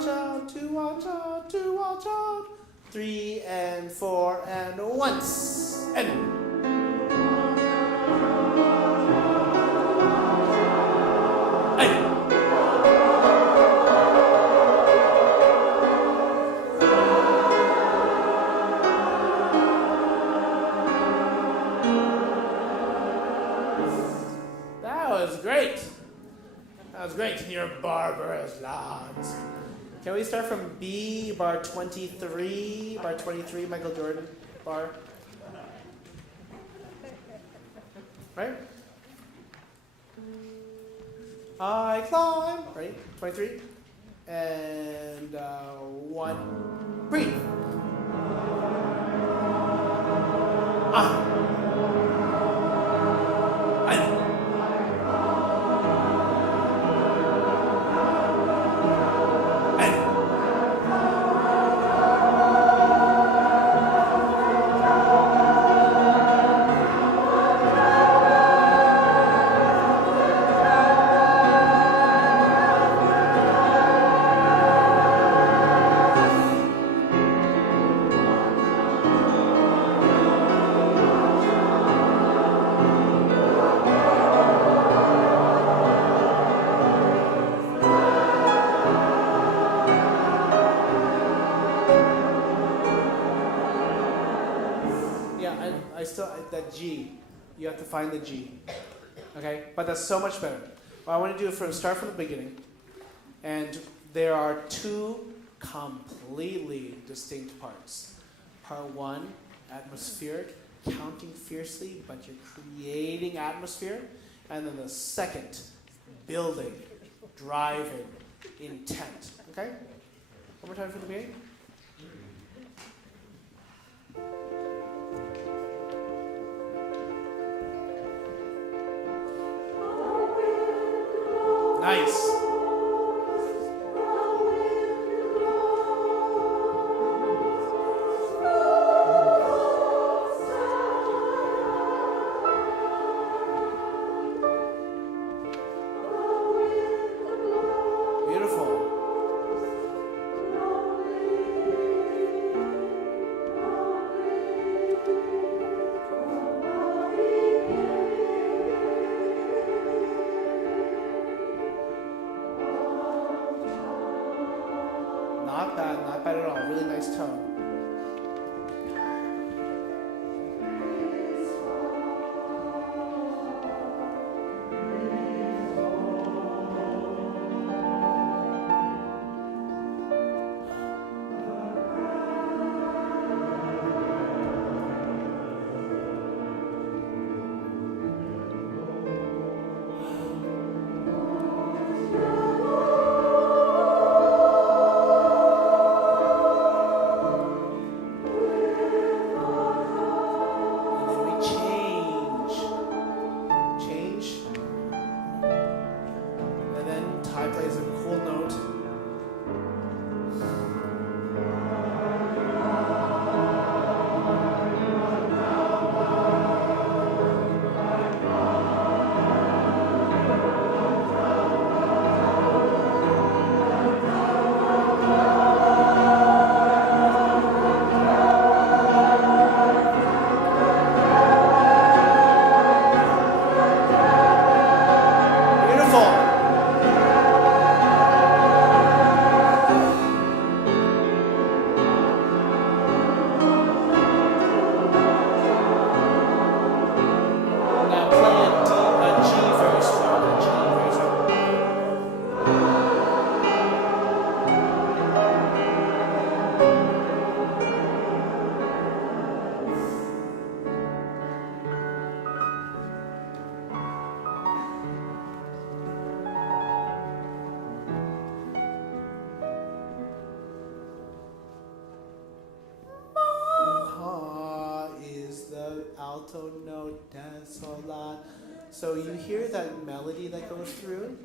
out, to watch out, to watch out. 3 and 4 and once and. That was great. Your barbarous lads. Can we start from B, bar 23, bar 23, Michael Jordan, bar? Right? I climb. Ready? 23. And 1. Breathe. That G, you have to find the G, okay? But that's so much better. What I want to do is start from the beginning, and there are 2 completely distinct parts. Part 1, atmospheric, counting fiercely, but you're creating atmosphere, and then the second, building, driving, intent, okay? One more time from the beginning. Nice. Beautiful. Not bad at all. Really nice tone. alto note, desolat. So you hear that melody that goes through,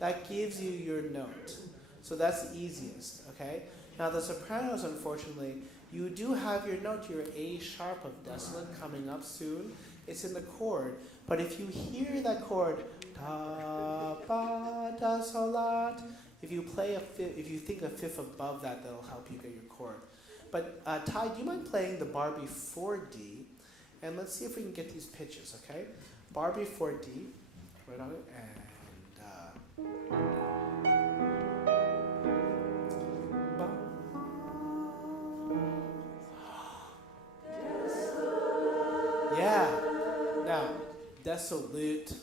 that gives you your note. So that's the easiest, okay? Now the sopranos, unfortunately, you do have your note, your A sharp of desolate coming up soon. It's in the chord. But if you hear that chord, da, ba, desolat, if you play a fifth, if you think a fifth above that, that'll help you get your chord. But Ty, do you mind playing the bar before D? And let's see if we can get these pitches, okay? Bar before D, right on it, and yeah. Now, desolate,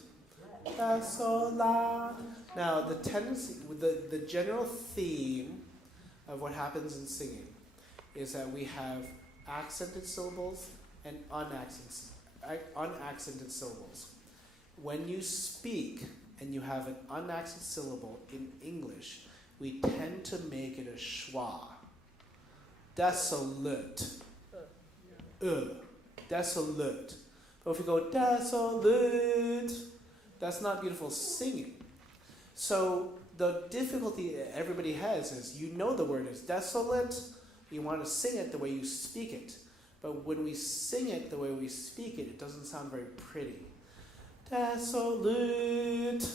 desolat. Now, the tendency, the general theme of what happens in singing is that we have accented syllables and unaccented syllables. When you speak and you have an unaccented syllable in English, we tend to make it a schwa. Desolate. Desolate. But if we go desolate, that's not beautiful singing. So the difficulty everybody has is you know the word is desolate, you want to sing it the way you speak it. But when we sing it the way we speak it, it doesn't sound very pretty. Desolate,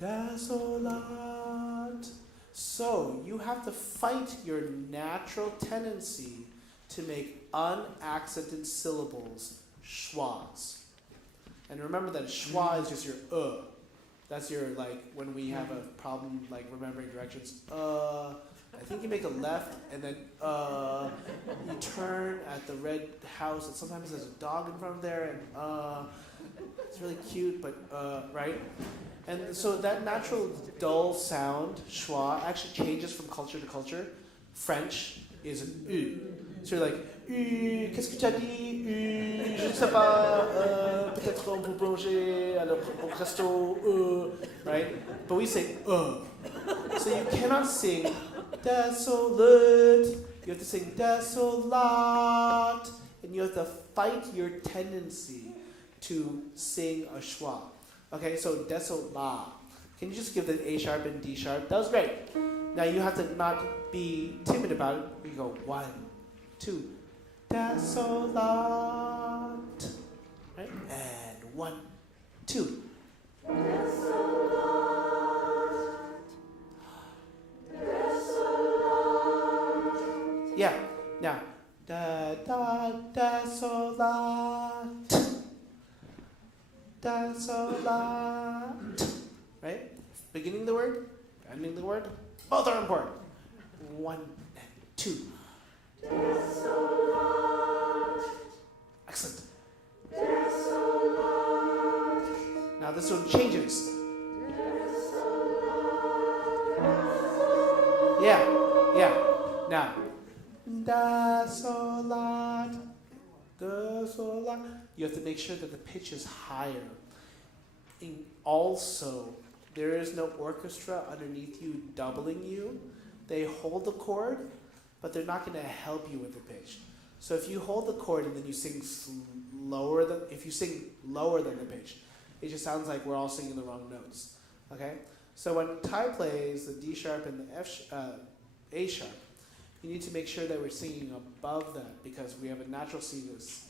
desolate. So you have to fight your natural tendency to make unaccented syllables schwas. And remember that schwa is just your That's your, like, when we have a problem, like, remembering directions. I think you make a left, and then you turn at the red house, and sometimes there's a dog in front of there, and it's really cute, but, right? And so that natural dull sound, schwa, actually changes from culture to culture. French is an U. So you're like, qu'est-ce que tu as dit? Je ne sais pas, peut-être on peut plonger au resto, right? But we say, So you cannot sing desolate. You have to sing desolate. And you have to fight your tendency to sing a schwa. Okay, so desolat. Can you just give the A sharp and D sharp? That was great. Now you have to not be timid about it. You go 1, 2, desolate. Right? And 1, 2. Desolate. Desolate. Yeah. Now, desolate. Desolate. Right? Beginning the word, ending the word. Both are important. 1 and 2. Desolate. Excellent. Desolate. Now this one changes. Desolate. Yeah. Now. Desolate. Desolate. You have to make sure that the pitch is higher. And also, there is no orchestra underneath you doubling you. They hold the chord, but they're not going to help you with the pitch. So if you hold the chord and then you sing lower than the pitch, it just sounds like we're all singing the wrong notes. Okay? So when Ty plays the D sharp and the A sharp, you need to make sure that we're singing above that because we have a natural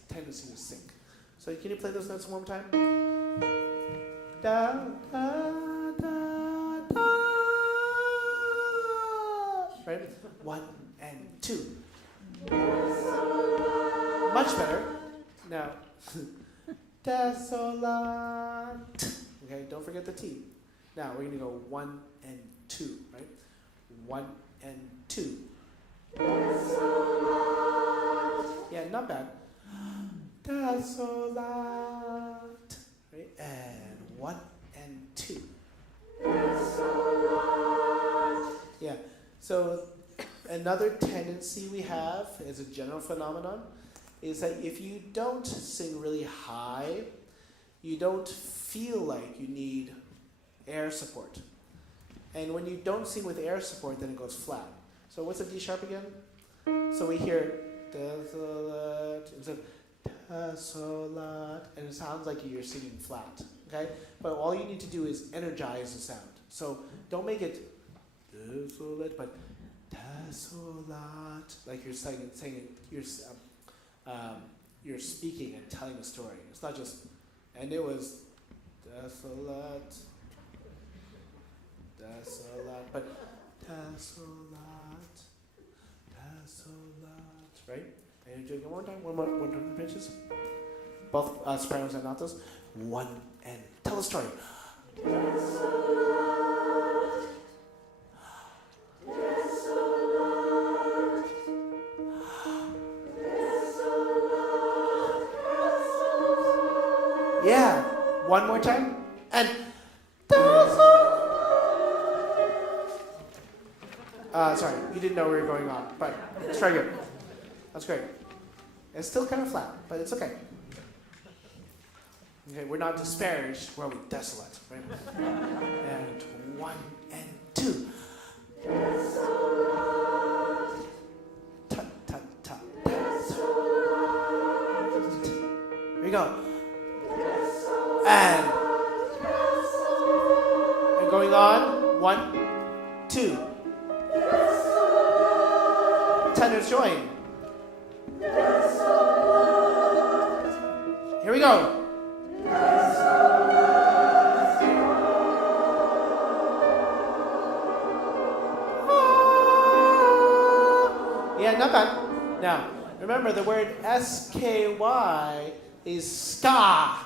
tendency to sink. So can you play those notes one more time? Da, da, da, da. Right? 1 and 2. Desolate. Much better. Now, desolate. Okay, don't forget the T. Now we're going to go 1 and 2, right? 1 and 2. Desolate. Yeah, not bad. Desolate. Right? And 1 and 2. Desolate. Yeah. So another tendency we have as a general phenomenon is that if you don't sing really high, you don't feel like you need air support. And when you don't sing with air support, then it goes flat. So what's a D sharp again? So we hear desolate instead of desolat, and it sounds like you're singing flat, okay? But all you need to do is energize the sound. So don't make it desolat, but desolat, like you're saying you're speaking and telling a story. It's not just, and it was desolat, but desolat, right? And you're doing it one time, pitches. Both sopranos and altos. 1 and tell a story. Yeah, one more time. And sorry, you didn't know we were going on, but it's very good. That's great. It's still kind of flat, but it's okay. Okay, we're not disparaged, we're desolate, right? And 1 and 2. Ta ta ta. Here we go. And going on. 1, 2. Tenors join. Here we go. Yeah, not bad. Now, remember the word S-K-Y is ska.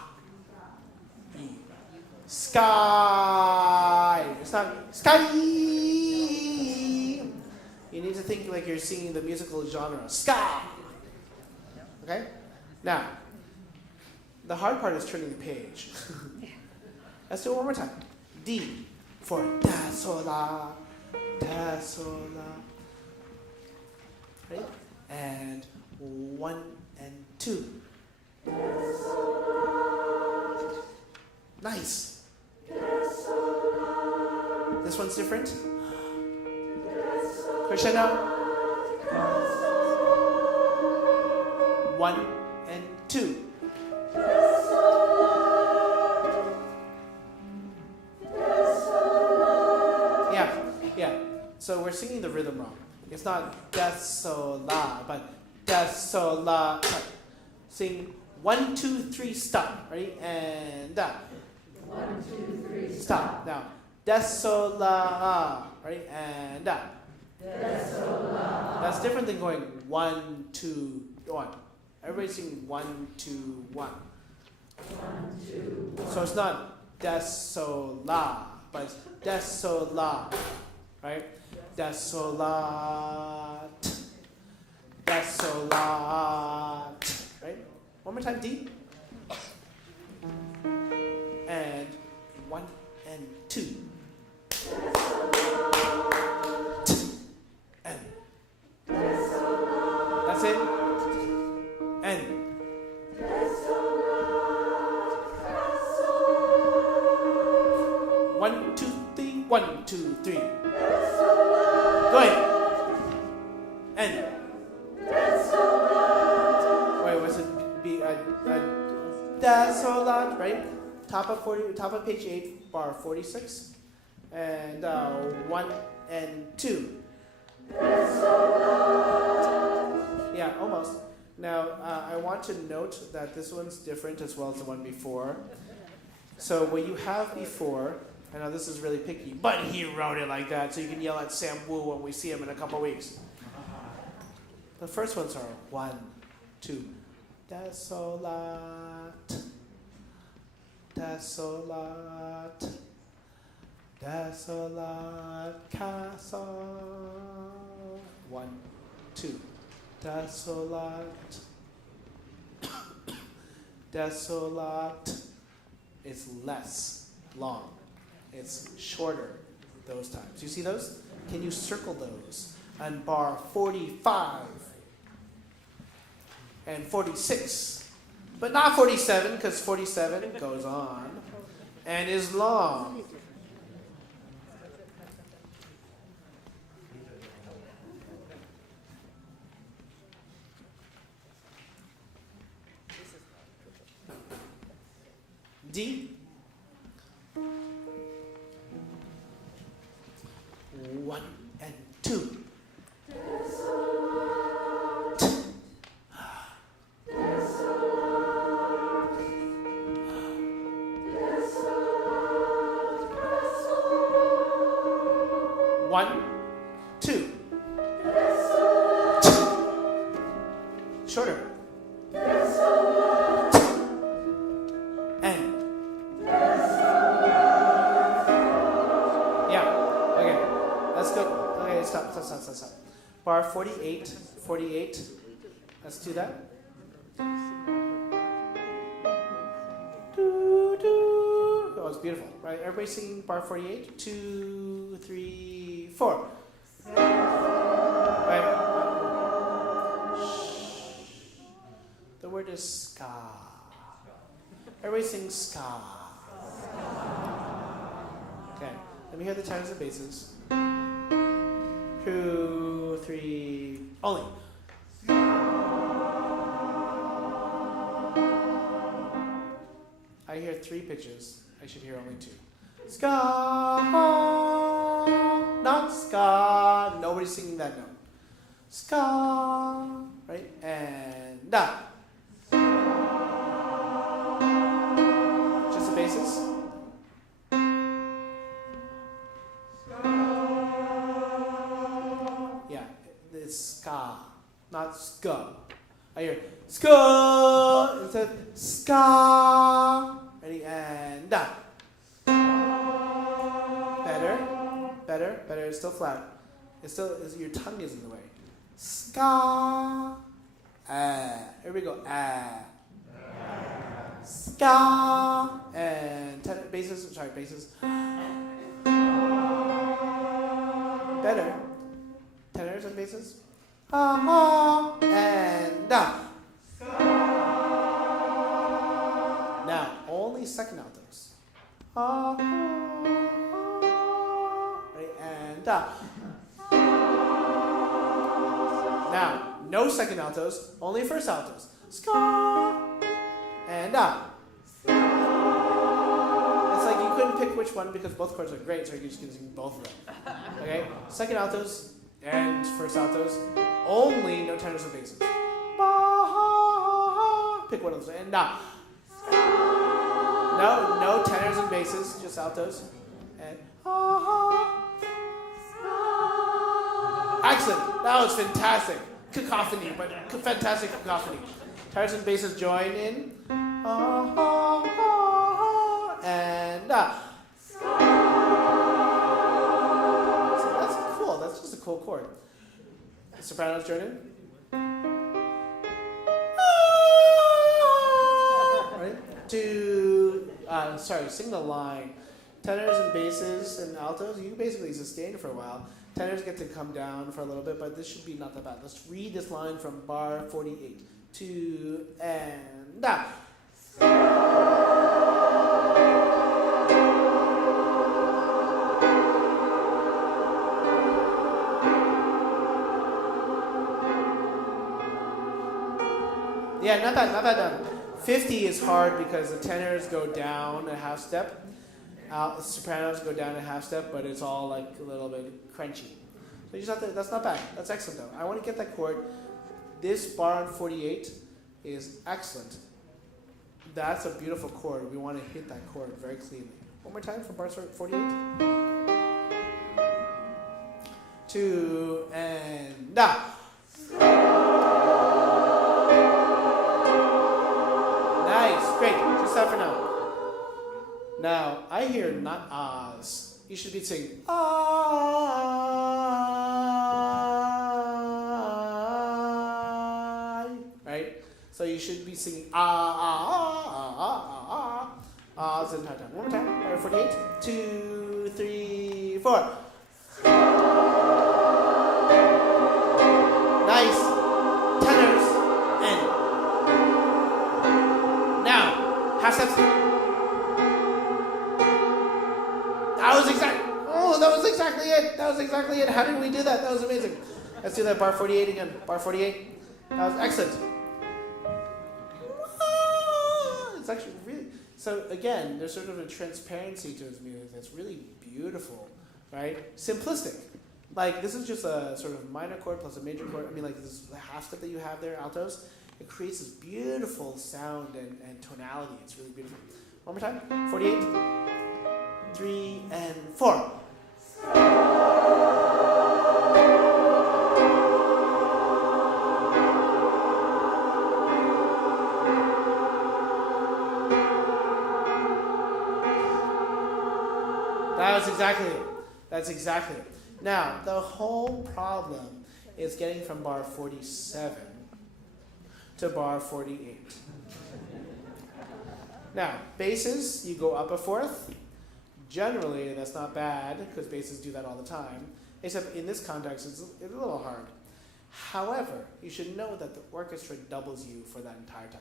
Sky. It's not sky. You need to think like you're singing the musical genre. Ska. Okay? Now, the hard part is turning the page. Let's do it one more time. D for da, sol, la, da, sol, la. Right? And 1 and 2. Nice. This one's different. Crescendo. 1 and 2. Yeah. So we're singing the rhythm wrong. It's not des sol la, but des sol la. Sing 1, 2, 3, stop. Ready? And 1, 2, 3, stop. Now, des sol la. Ready? And des sol la. That's different than going 1, 2, 1. Everybody sing 1, 2, 1. 1, 2, 1. So it's not des sol la, but it's des sol la. Right? Desolat. Desolat. Right? One more time, D. And 1 and 2. And. That's it. And. 1, 2, 3. 1, 2, 3. Go ahead. And. Wait, was it be desolat, right? Top of page 8, bar 46, and 1 and 2. Yeah, almost. Now I want to note that this one's different as well as the one before. So what you have before. I know this is really picky, but he wrote it like that, so you can yell at Sam Wu when we see him in a couple weeks. The first ones are 1, 2, desolat, desolat, desolat, castle. 1, 2, desolat, desolat. It's less long. It's shorter those times. You see those? Can you circle those? And bar 45 and 46. But not 47, because 47 goes on and is long. D. 1 and 2. One, two. Shorter. And. Yeah. Okay. That's good. Okay, stop. Bar 48. 48. Let's do that. Oh, it's beautiful. Right? Everybody singing bar 48. 2, 3, 4. Right? The word is ska. Everybody sing ska. Okay. Let me hear the tenors and basses. 2, 3, only. I hear 3 pitches. I should hear only 2. Ska, not ska. Nobody's singing that note. Ska, right? And da. Just the basses. Yeah, it's ska, not ska. I hear ska instead of ska. Ready? And da. Better. It's still flat. Your tongue is in the way. Ska. Here we go. Ska. And basses. Better. Tenors and basses. And da. Now, only second altos. Right, and da. Now, no second altos, only first altos. Ska. And da. It's like you couldn't pick which one because both chords are great, so you're just going to sing both of them. Okay? Second altos and first altos, only no tenors and basses. Pick one of those. And da. No tenors and basses, just altos. And excellent. That was fantastic. Cacophony, but fantastic cacophony. Tenors and basses join in. And so that's cool. That's just a cool chord. Sopranos join in. Right? Sing the line. Tenors and basses and altos, you basically sustain for a while. Tenors get to come down for a little bit, but this should be not that bad. Let's read this line from bar 48. 2 and da. Yeah, not bad. 50 is hard because the tenors go down a half step. Sopranos go down a half step, but it's all like a little bit crunchy. So you just have to, that's not bad. That's excellent though. I want to get that chord. This bar on 48 is excellent. That's a beautiful chord. We want to hit that chord very cleanly. One more time for bar 48. 2 and da. Nice, great. Just that for now. Now, I hear not ahs. You should be singing ah, right? So you should be singing ahs the entire time. One more time. Bar 48. 2, 3, 4. Nice. Tenors and now half steps. That was exactly it. How did we do that? That was amazing. Let's do that bar 48 again. Bar 48. That was excellent. It's actually really So again, there's sort of a transparency to his music that's really beautiful, right? Simplistic. Like this is just a sort of minor chord plus a major chord. I mean, like this half step that you have there, altos. It creates this beautiful sound and tonality. It's really beautiful. One more time. 48, 3, and 4. That's exactly it. That's exactly it. Now, the whole problem is getting from bar 47 to bar 48. Now, basses, you go up a fourth. Generally, that's not bad, because basses do that all the time. Except in this context, it's a little hard. However, you should know that the orchestra doubles you for that entire time.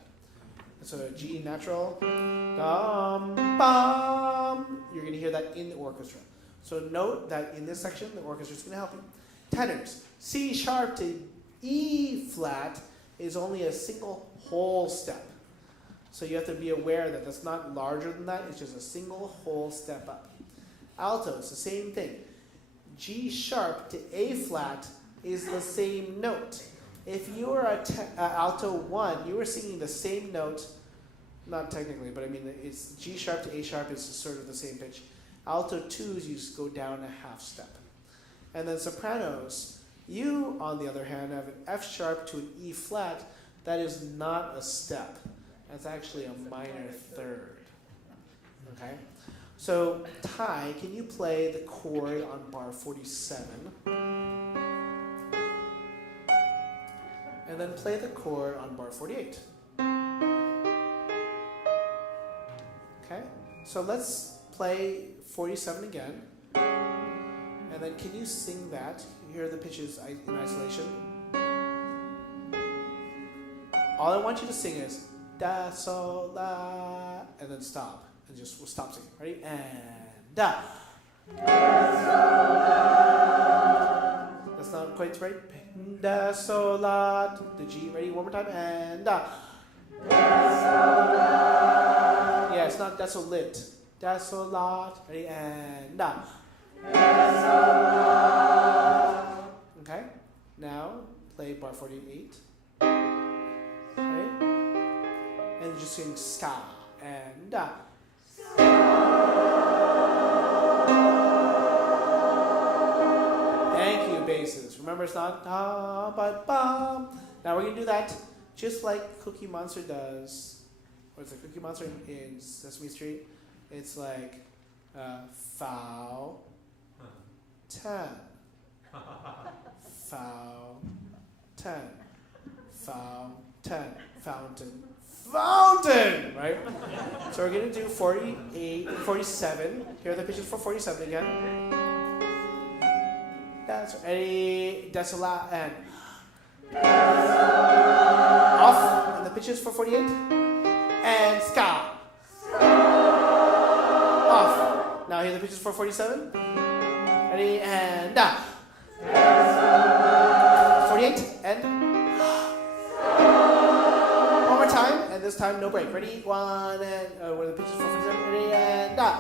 So G natural, dum, bum. You're going to hear that in the orchestra. So note that in this section, the orchestra is going to help you. Tenors, C sharp to E flat is only a single whole step. So you have to be aware that that's not larger than that. It's just a single whole step up. Altos, the same thing. G sharp to A flat is the same note. If you are alto 1, you are singing the same note, not technically, but I mean it's G sharp to A sharp is sort of the same pitch. Alto 2s, you just go down a half step. And then sopranos, you, on the other hand, have an F sharp to an E flat. That is not a step. That's actually a minor third. Okay? So, Ty, can you play the chord on bar 47? And then play the chord on bar 48. Okay? So let's play 47 again. And then can you sing that? You hear the pitches in isolation? All I want you to sing is da, sol, la, and then stop. And just we'll stop singing. Ready? And da. That's not quite right. Da, sol, la, the G. Ready? One more time. And da. Yeah, it's not desolit. Desolat. Ready? And da. Okay. Now play bar 48. Ready? And just sing ska and da. Thank you, basses. Remember, it's not da but bum. Now we're gonna do that just like Cookie Monster does. Or it's a Cookie Monster in Sesame Street. It's like foul 10, foul 10, foul 10, fountain. Fountain, right? So we're going to do 48, 47. Here are the pitches for 47 again. That's ready, desolat, and off. And the pitches for 48. And ska. Off. Now here are the pitches for 47. Ready, and da. 48, and time, and this time no break. Ready? 1 and where the pitches for 47. Ready and da.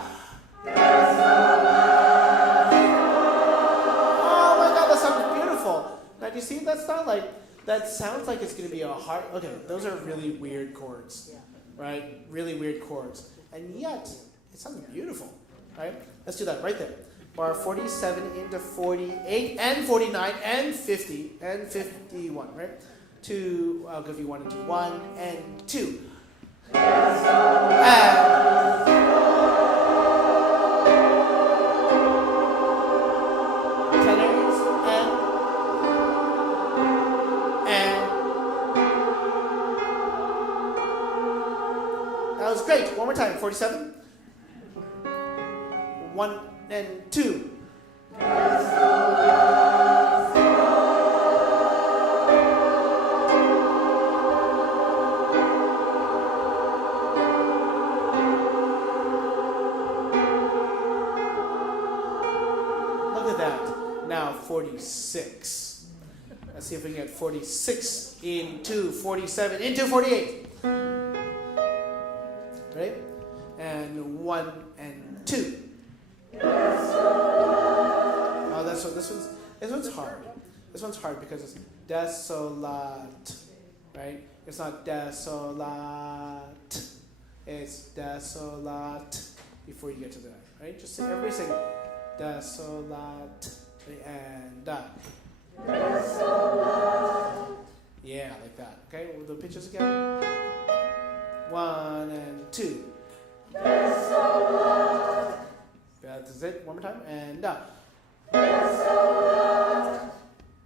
Oh my God, that sounds beautiful. Now do you see that's not like that sounds like it's gonna be a hard. Okay, those are really weird chords, right? Really weird chords, and yet it sounds beautiful, right? Let's do that right there. Bar 47 into 48 and 49 and 50 and 51, right? 2, I'll give you 1 and 2. 1 and 2. Tenors and that was great. One more time. 47. 1 and 2. Look at that. Now 46. Let's see if we can get 46 into 47 into 48. Right? And 1 and 2. Oh, this one's hard. This one's hard because it's desolate, right? It's not desolate. It's desolate before you get to that, right? Just say everybody sing desolate and desolate. Yeah, like that. Okay, we'll do pitches again. 1 and 2. Desolate. That's it. One more time and desolate.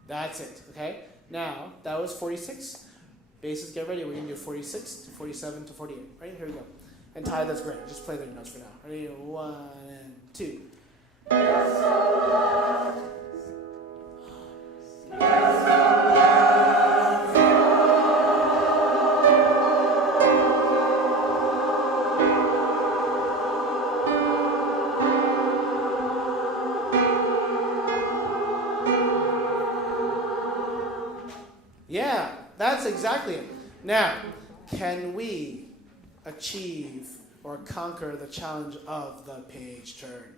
That's it. Okay. Now that was 46. Basses, get ready. We're gonna do 46 to 47 to 48. Right here we go. And Ty, that's great. Just play the notes for now. Ready? 1 and 2. Desolate. Yeah, that's exactly it. Now, can we achieve or conquer the challenge of the page turn?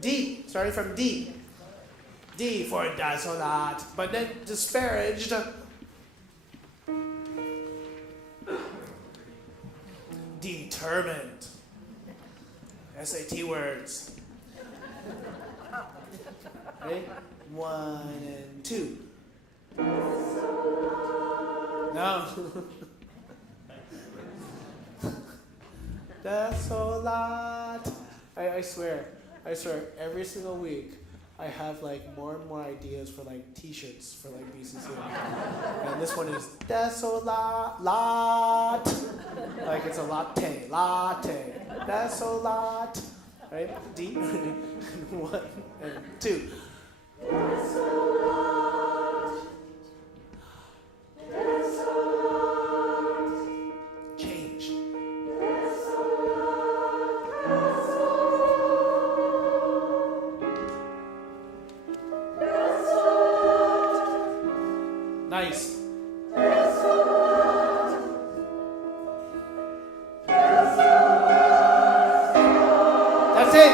D, starting from D. D for desolate, but then disparaged. Determined. SAT words. Ready? 1 and 2. No. Desolate. I swear, every single week I have like more and more ideas for like t-shirts for like BCCO. And this one is desolate. Like it's a latte. Desolate. Right? D. 1 and 2. Change. Nice. That's it.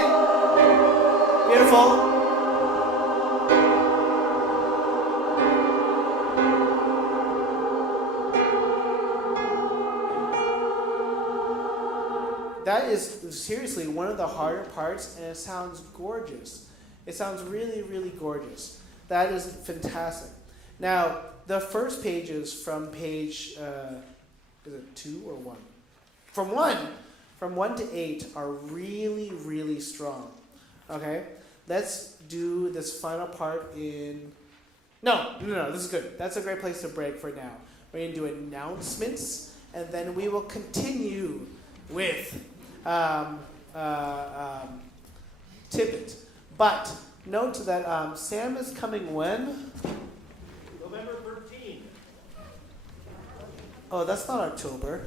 Beautiful. That is seriously one of the harder parts, and it sounds gorgeous. It sounds really, really gorgeous. That is fantastic. Now, the first pages from page, is it 2 or 1? From 1 to 8 are really, really strong. Okay? Let's do this final part in... No, this is good. That's a great place to break for now. We're going to do announcements, and then we will continue with Tippett. But note that Sam is coming when? November 13th. Oh, that's not October.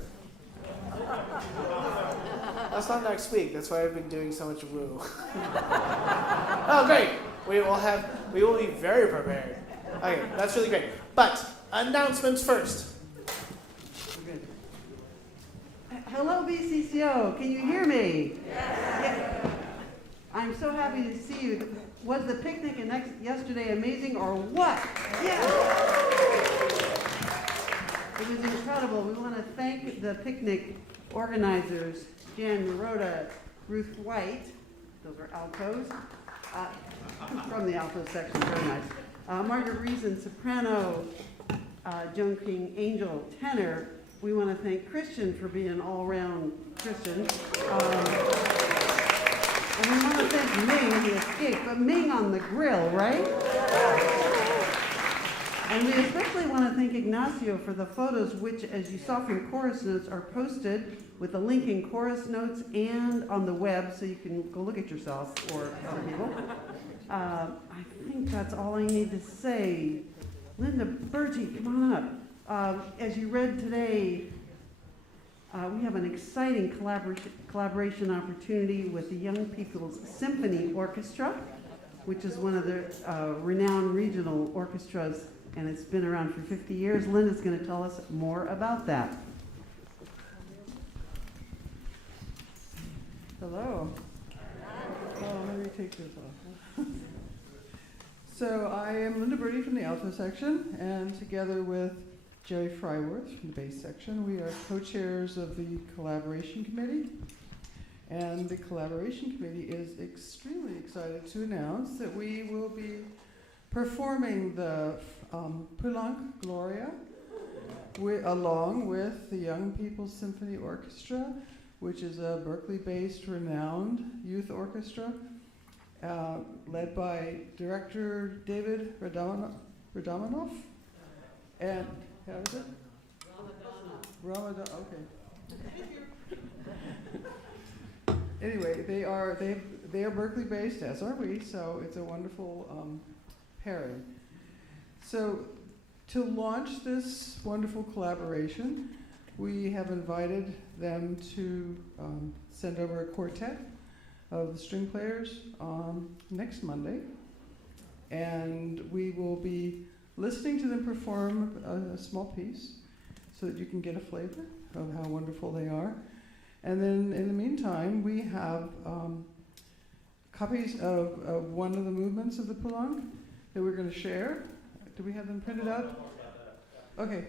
That's not next week. That's why I've been doing so much woo. Oh, great. We will be very prepared. Okay, that's really great. But announcements first. Hello, BCCO. Can you hear me? Yes. I'm so happy to see you. Was the picnic yesterday amazing or what? Yeah. It was incredible. We want to thank the picnic organizers, Jan Marotta, Ruth White, those are altos, from the alto section, very nice. Margaret Reason, soprano, Joan King, angel, tenor. We want to thank Christian for being an all-around Christian. And we want to thank Ming, he escaped, but Ming on the grill, right? And we especially want to thank Ignacio for the photos, which, as you saw from Chorus Notes, are posted with a link in Chorus Notes and on the web, so you can go look at yourself or other people. I think that's all I need to say. Linda Bertie, come on up. As you read today, we have an exciting collaboration opportunity with the Young People's Symphony Orchestra, which is one of the renowned regional orchestras, and it's been around for 50 years. Linda's going to tell us more about that. Hello. Oh, let me take this off. So I am Linda Birdie from the alto section, and together with Jerry Fryworth from the bass section, we are co-chairs of the collaboration committee. And the collaboration committee is extremely excited to announce that we will be performing the Poulenc Gloria along with the Young People's Symphony Orchestra, which is a Berkeley-based renowned youth orchestra, led by director David Radamanoff. And how is it? Ramadan. Okay. Anyway, they are Berkeley-based, as are we. So it's a wonderful pairing. So to launch this wonderful collaboration, we have invited them to send over a quartet of the string players next Monday. And we will be listening to them perform a small piece so that you can get a flavor of how wonderful they are. And then in the meantime, we have copies of one of the movements of the Poulenc that we're going to share. Do we have them printed out? Okay.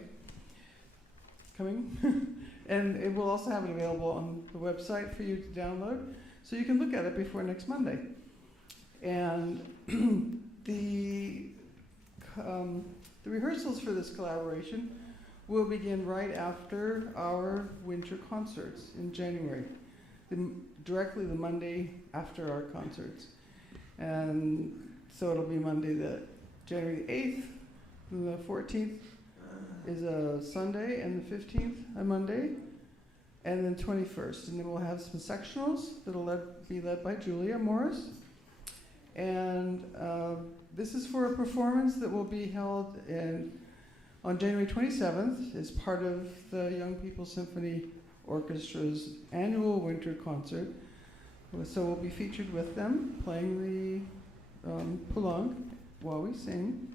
Coming. And it will also have it available on the website for you to download, so you can look at it before next Monday. And the rehearsals for this collaboration will begin right after our winter concerts in January, directly the Monday after our concerts. And so it'll be Monday, January 8th, and the 14th is a Sunday, and the 15th a Monday, and then 21st. And then we'll have some sectionals that'll be led by Julia Morris. And this is for a performance that will be held on January 27th as part of the Young People's Symphony Orchestra's annual winter concert. So we'll be featured with them playing the Poulenc while we sing,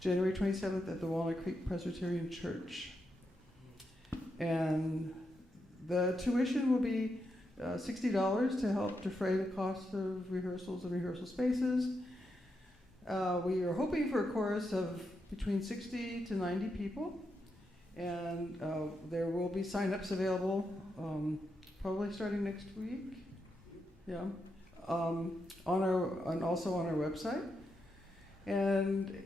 January 27th at the Walnut Creek Presbyterian Church. And the tuition will be $60 to help defray the cost of rehearsals and rehearsal spaces. We are hoping for a chorus of between 60 to 90 people, and there will be sign-ups available probably starting next week. Yeah, and also on our website. And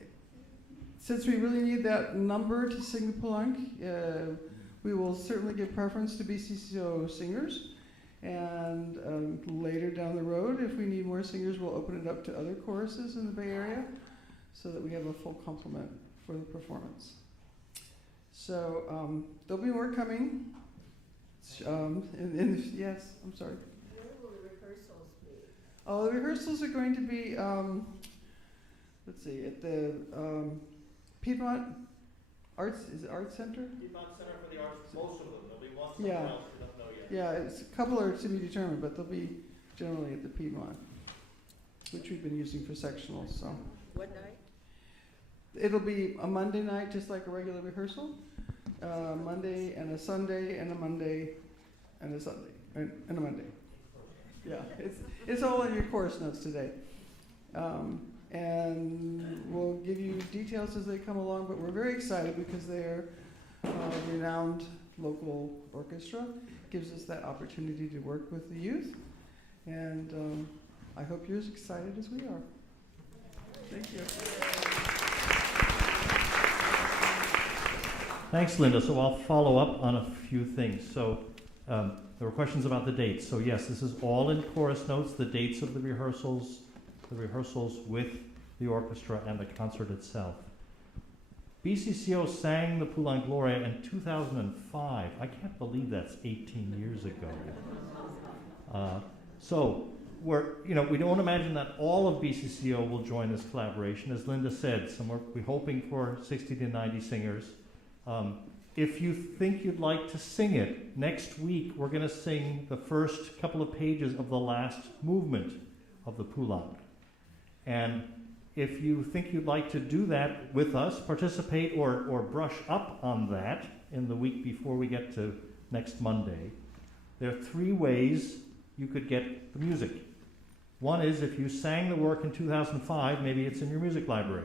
since we really need that number to sing the Poulenc, we will certainly give preference to BCCO singers. And later down the road, if we need more singers, we'll open it up to other choruses in the Bay Area so that we have a full complement for the performance. So there'll be more coming. Yes, I'm sorry. Where will the rehearsals be? Oh, the rehearsals are going to be, let's see, at the Piedmont Arts Center? Piedmont Center for the Arts, most of them. There'll be one Yeah. somewhere else, we don't know yet. Yeah, it's a couple are to be determined, but they'll be generally at the Piedmont, which we've been using for sectionals. So What night? it'll be a Monday night, just like a regular rehearsal. Monday and a Sunday and a Monday and a Sunday and a Monday. Yeah, it's all in your course notes today. And we'll give you details as they come along, but we're very excited because they're a renowned local orchestra. Gives us that opportunity to work with the youth, and I hope you're as excited as we are. Thank you. Thanks, Linda. So I'll follow up on a few things. So there were questions about the dates. So yes, this is all in chorus notes, the dates of the rehearsals with the orchestra and the concert itself. BCCO sang the Poulenc Gloria in 2005. I can't believe that's 18 years ago. So we don't imagine that all of BCCO will join this collaboration. As Linda said, we're hoping for 60 to 90 singers. If you think you'd like to sing it, next week we're going to sing the first couple of pages of the last movement of the Poulenc. And if you think you'd like to do that with us, participate or brush up on that in the week before we get to next Monday, there are 3 ways you could get the music. One is if you sang the work in 2005, maybe it's in your music library.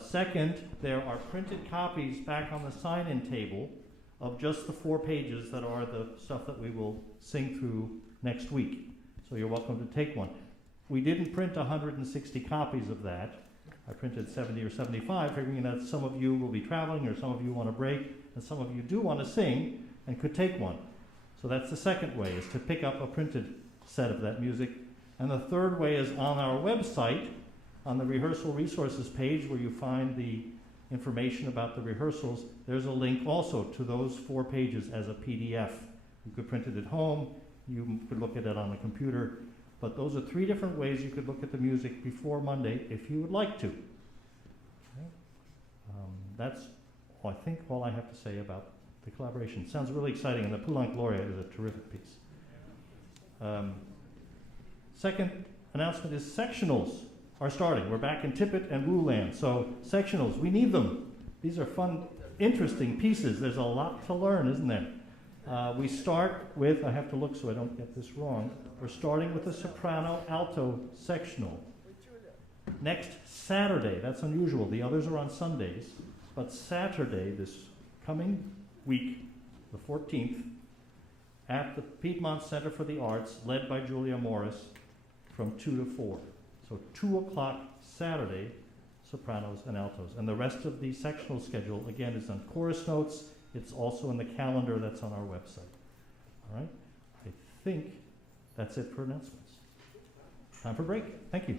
Second, there are printed copies back on the sign-in table of just the 4 pages that are the stuff that we will sing through next week. So you're welcome to take one. We didn't print 160 copies of that. I printed 70 or 75, figuring that some of you will be traveling or some of you want a break, and some of you do want to sing and could take one. So that's the second way, is to pick up a printed set of that music. And the third way is on our website, on the rehearsal resources page where you find the information about the rehearsals, there's a link also to those 4 pages as a PDF. You could print it at home, you could look at it on a computer, but those are 3 different ways you could look at the music before Monday if you would like to. Okay. That's, I think, all I have to say about the collaboration. Sounds really exciting, and the Poulenc Gloria is a terrific piece. Second announcement is sectionals are starting. We're back in Tippett and Wooland, so sectionals, we need them. These are fun, interesting pieces. There's a lot to learn, isn't there? We start with, I have to look so I don't get this wrong, we're starting with the soprano-alto sectional. Next Saturday, that's unusual, the others are on Sundays, but Saturday, this coming week, the 14th, at the Piedmont Center for the Arts, led by Julia Morris, from 2 to 4. So 2 o'clock Saturday, sopranos and altos. And the rest of the sectional schedule, again, is on chorus notes. It's also in the calendar that's on our website. All right? I think that's it for announcements. Time for break. Thank you.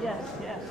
Yes, yes.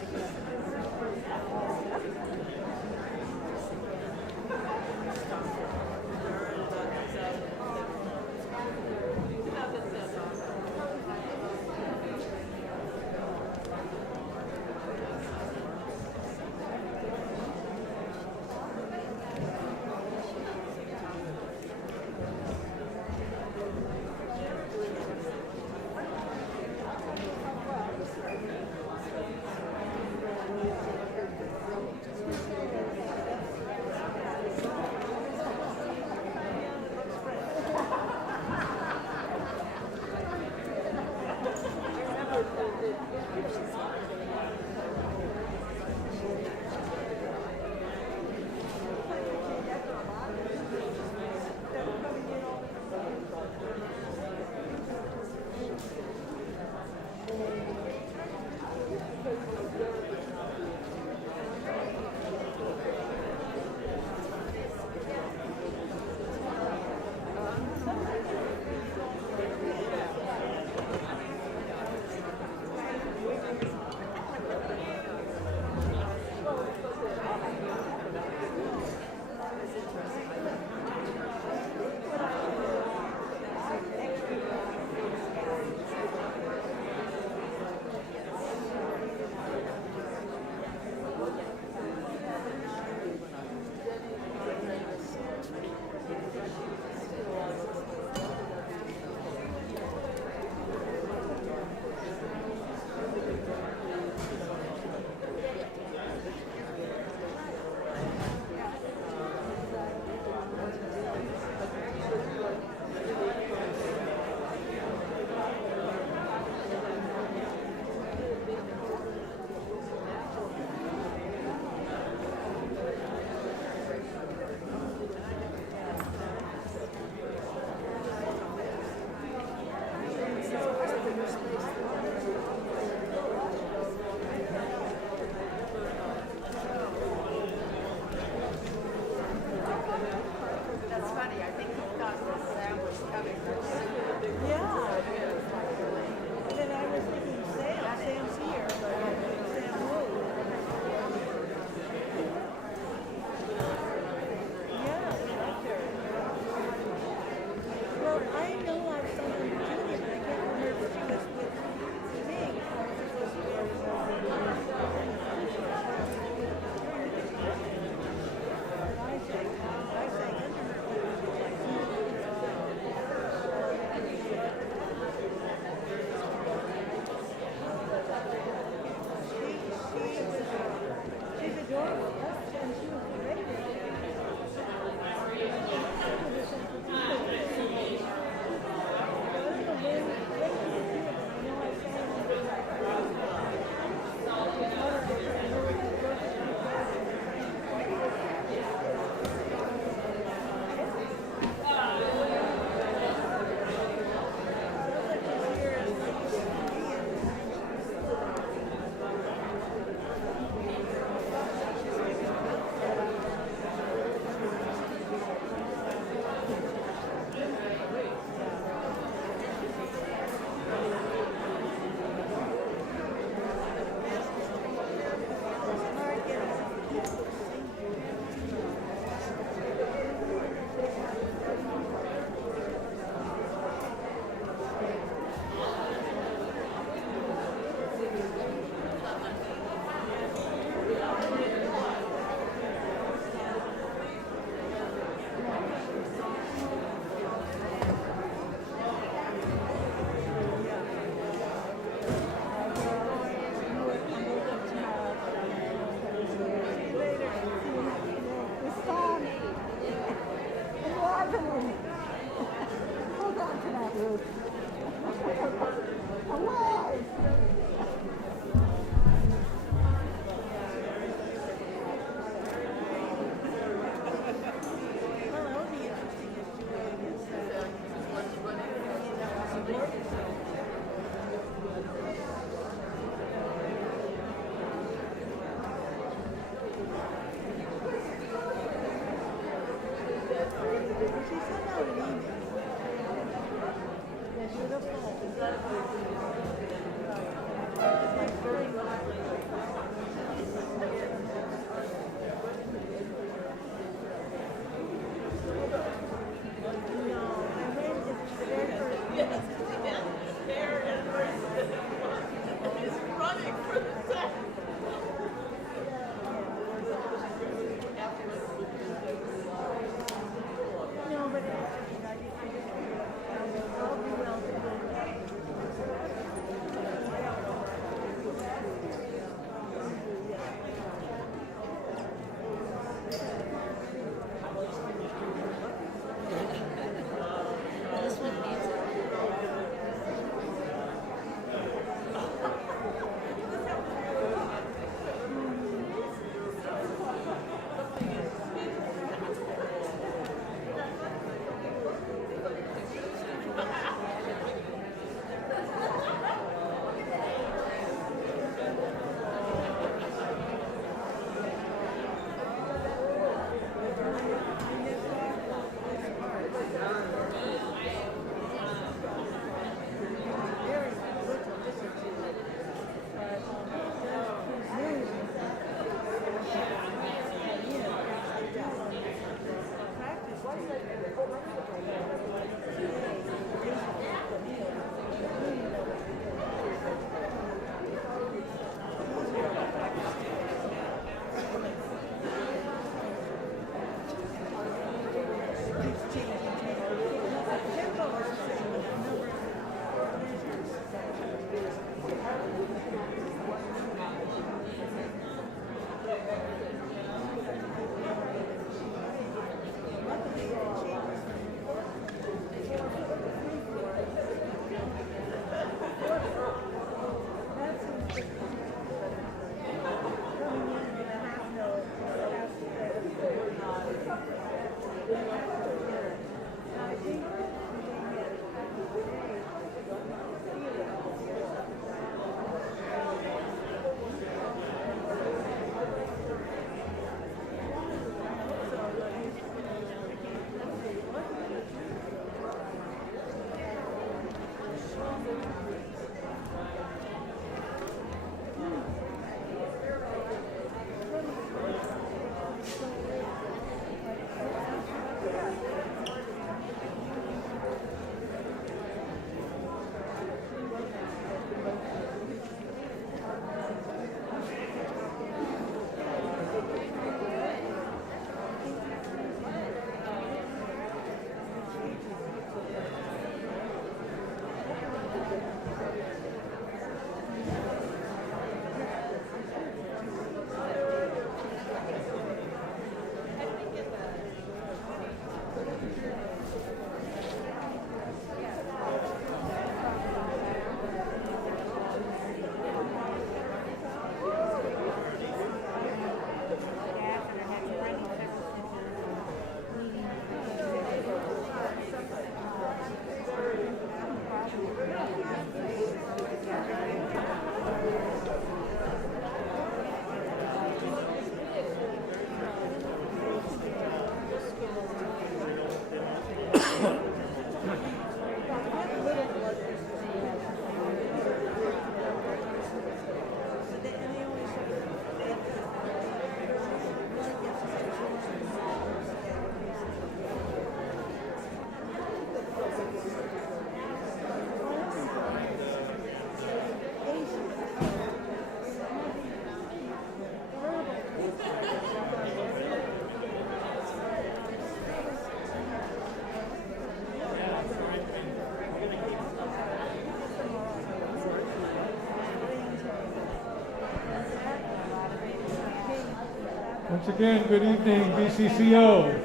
Once again, good evening, BCCO.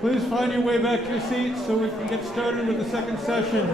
Please find your way back to your seats so we can get started with the second session.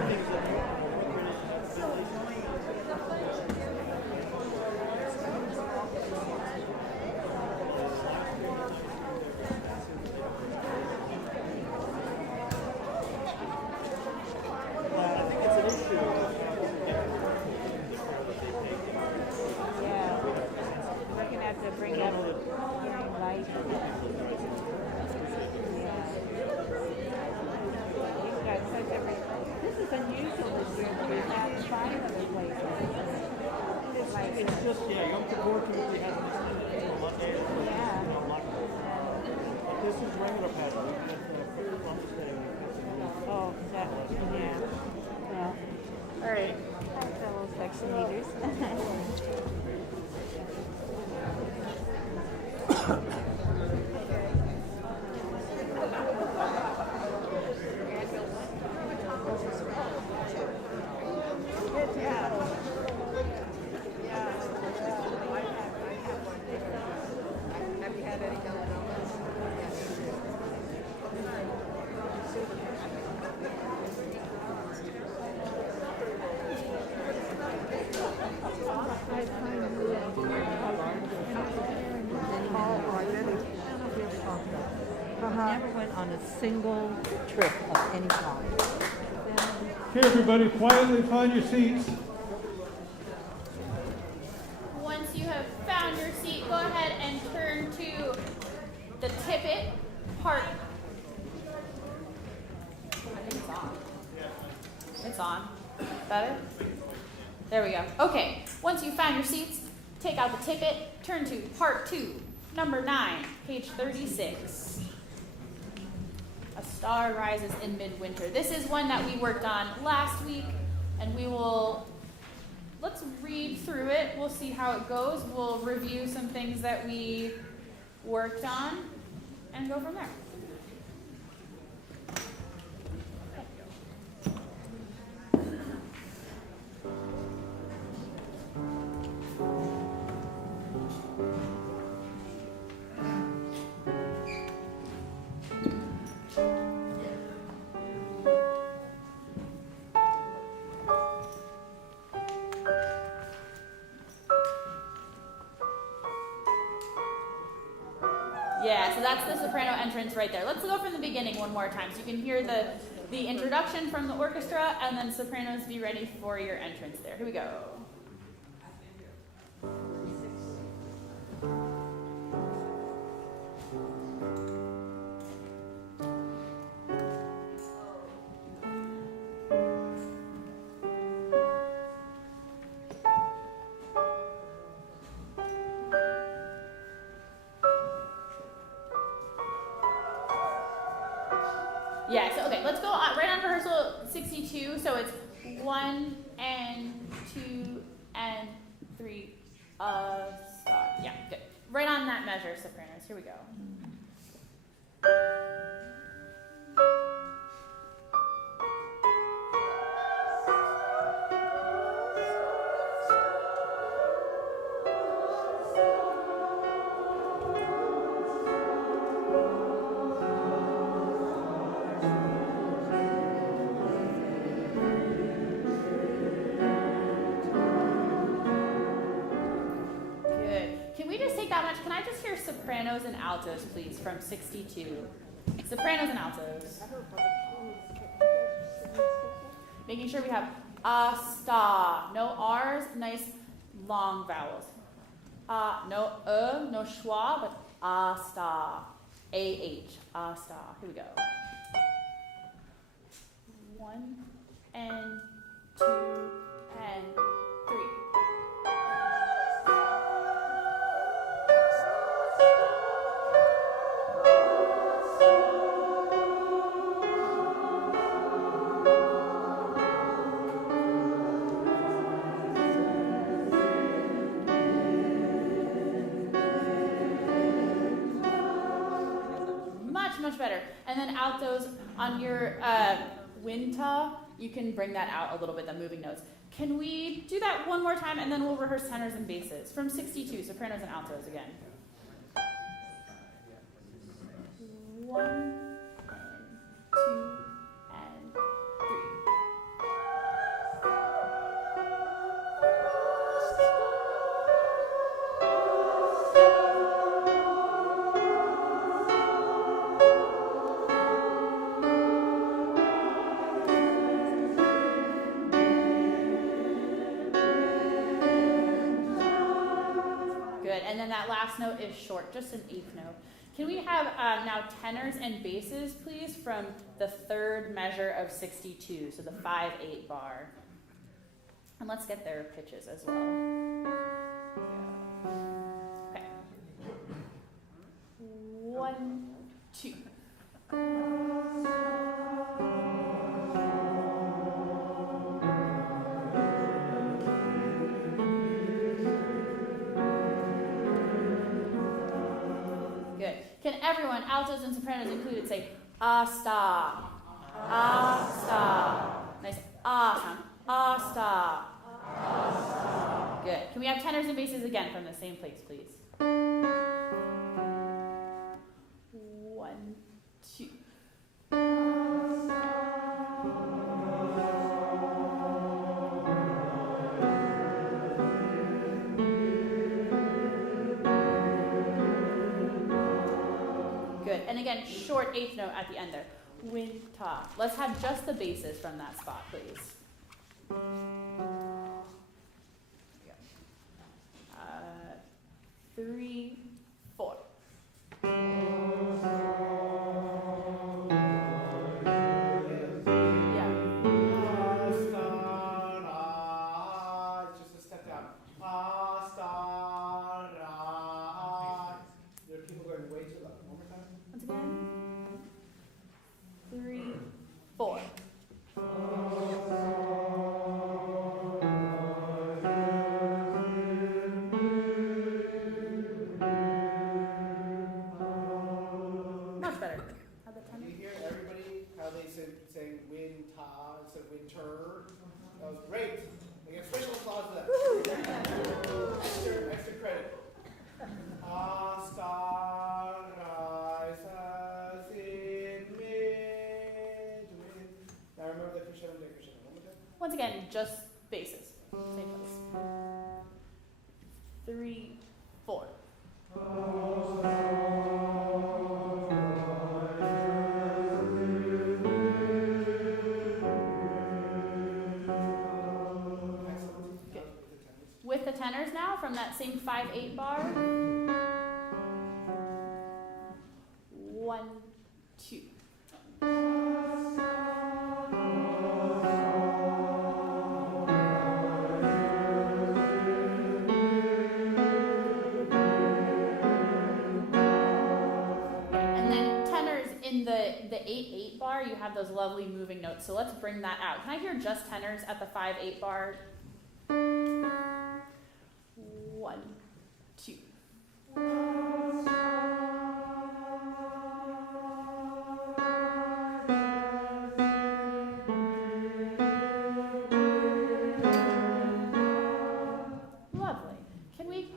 Never went on a single trip of any kind. Okay, everybody, quietly find your seats. Once you seat, go ahead and turn to the tippet part. I think it's on. It's on. Better? There we go. Okay, once you've found your seats, take out the tippet, turn to part 2, number 9, page 36. A Star Rises in Midwinter. This is one that we worked on last week, and let's read through it. We'll see how it goes. We'll review some things that we worked on and go from there. Yeah, so that's the soprano entrance right there. Let's go from the beginning one more time so you can hear the introduction from the orchestra, and then sopranos, be ready for your entrance there. Here we go. Yeah, so okay, let's go right on rehearsal 62. So it's 1 and 2 and 3, star. Yeah, good. Right on that measure, sopranos. Here we go. Can I just hear sopranos and altos, please, from 62? Sopranos and altos. Making sure we have sta. No R's, nice long vowels. No no schwa, but sta. A-H, sta. Here we go. 1 and 2 and 3. Much better. And then altos on your winta, you can bring that out a little bit, the moving notes. Can we do that one more time, and then we'll rehearse tenors and basses from 62, sopranos and altos again. 1 and 2 and 3. And then that last note is short, just an eighth note. Can we have now tenors and basses, please, from the third measure of 62, so the 5/8 bar. And let's get their pitches as well. Okay. 1, 2. Can everyone, altos and sopranos included, say sta, sta. Nice sound. Sta. Good. Can we have tenors and basses again from the same place, please? 1, 2. And again, short eighth note at the end there. Winta. Let's have just the basses from that spot, please. 3 just basses. Same place. 3, 4. Good. With the tenors now from that same 5/8 bar. 1, 2. The 8/8 bar, you have those lovely moving notes. So let's bring that out. Can I hear just tenors at the 5/8 bar? 1, 2. Lovely. Can we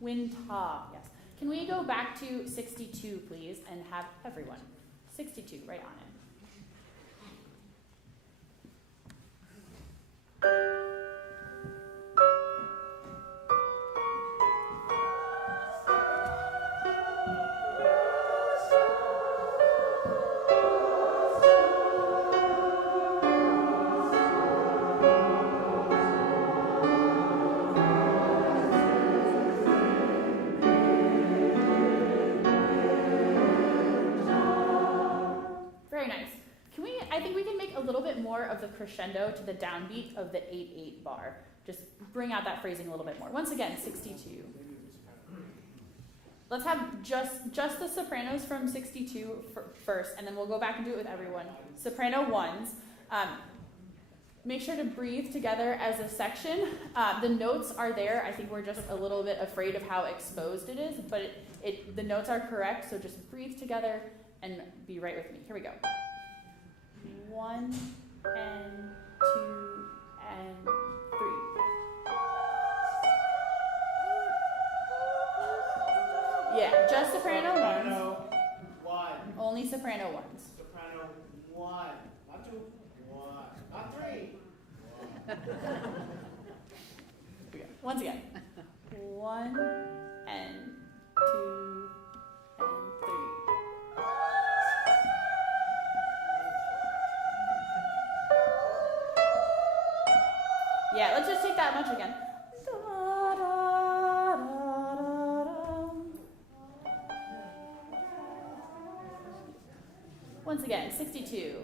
win-ta? Yes. Can we go back to 62, please, and have everyone? 62, right on it. Of the crescendo to the downbeat of the 8/8 bar. Just bring out that phrasing a little bit more. Once again, 62. Let's have just the sopranos from 62 first, and then we'll go back and do it with everyone. Soprano ones. Make sure to breathe together as a section. The notes are there. I think we're just a little bit afraid of how exposed it is, but the notes are correct, so just breathe together and be right with me. Here we go. 1 and 2 and 3. Yeah, just soprano ones. Soprano 1. Only soprano ones. Soprano 1. Not 2. 1. Not 3. 1. Here we go. Once again. 1 and 2 and 3. Yeah, let's just take that much again. Once again, 62.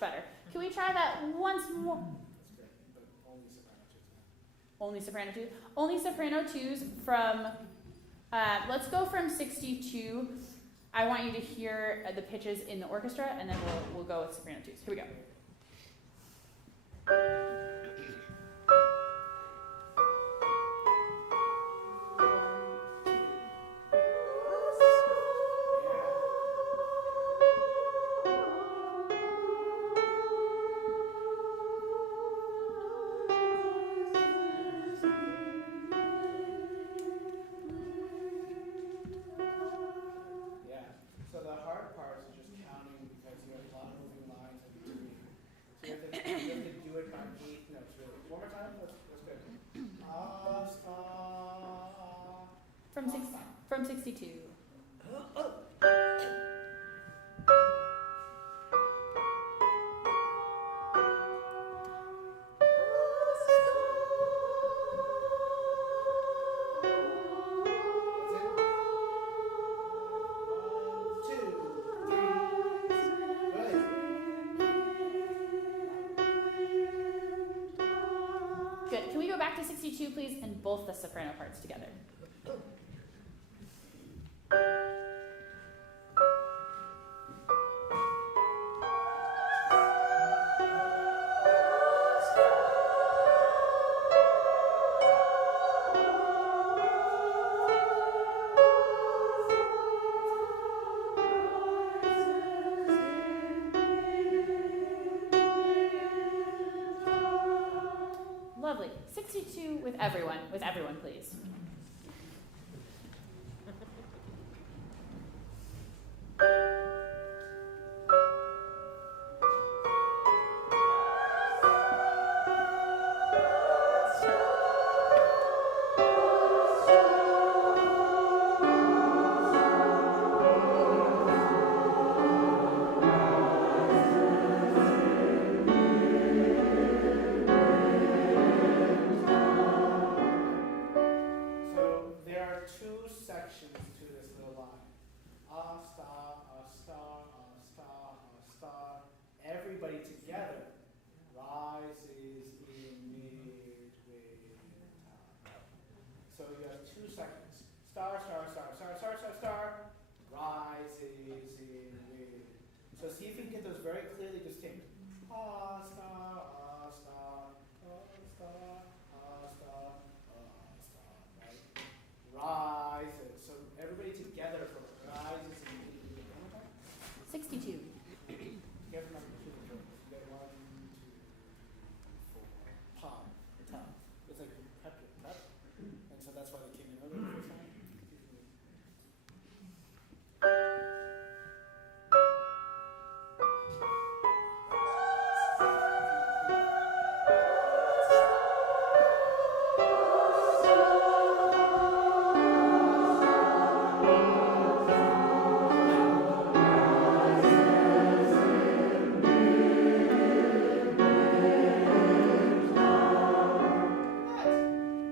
Better. Can we try that once more? That's great, but only soprano 2. Only soprano 2s from, let's go from 62. I want you to hear the pitches in the orchestra, and then we'll go with soprano 2s. Here we go. From 62. Good. Can we go back to 62, please, and both the soprano parts together? 62 with everyone, please. So there are two sections to this little line. A star, a star, a star, a star. Everybody together rises in mid with time. So you have 2 seconds. Star, star, star, star, star, star, star. Rises in mid. So see if you can get those very clearly distinct. A star, a star, a star, a star, a star. Right? Rises. So everybody together for rises in mid. 62. You have to remember 2 controls. You got 1, 2, 3, 4. Palm, the tongue. It's like you prep your prep, and so that's why they came in early the first time.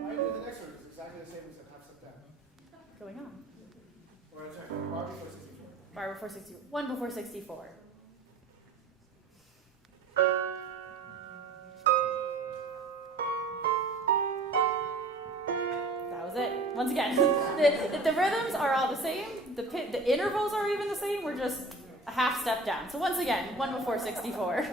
Why do the next one? It's exactly the same as the half step down. Going on. Or sorry, bar before 64. Bar before 60, 1 before 64. That was it. Once again, the rhythms are all the same. The intervals are even the same. We're just a half step down. So once again, 1 before 64.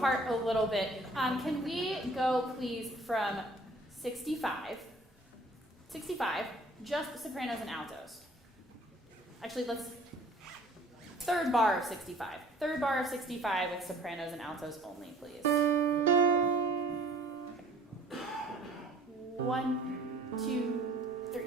apart a little bit. Can we go, please, from 65, just sopranos and altos? Actually, let's, third bar of 65. Third bar of 65 with sopranos and altos only, please. 1, 2, 3.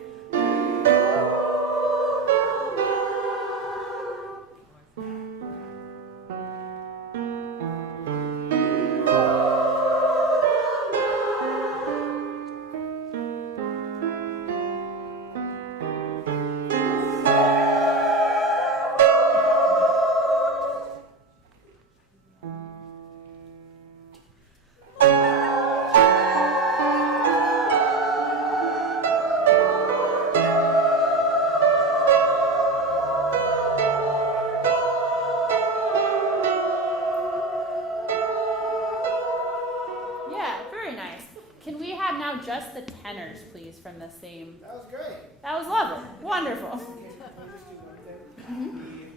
Just the tenors, please, from the same. That was great. That was lovely. Wonderful. Okay, can we just do one thing?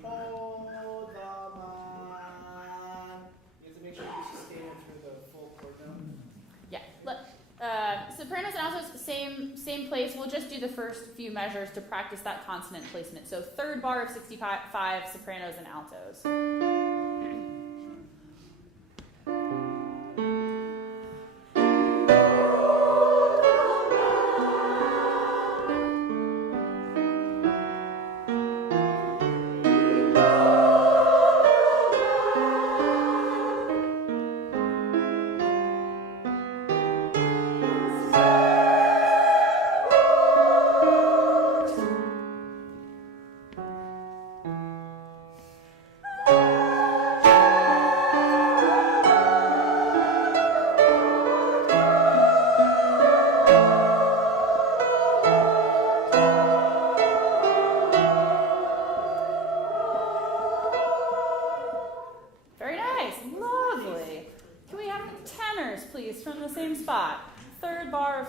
Behold the man. You have to make sure you sustain it through the full chord note. Yeah. Sopranos and altos, same place. We'll just do the first few measures to practice that consonant placement. So third bar of 65, sopranos and altos.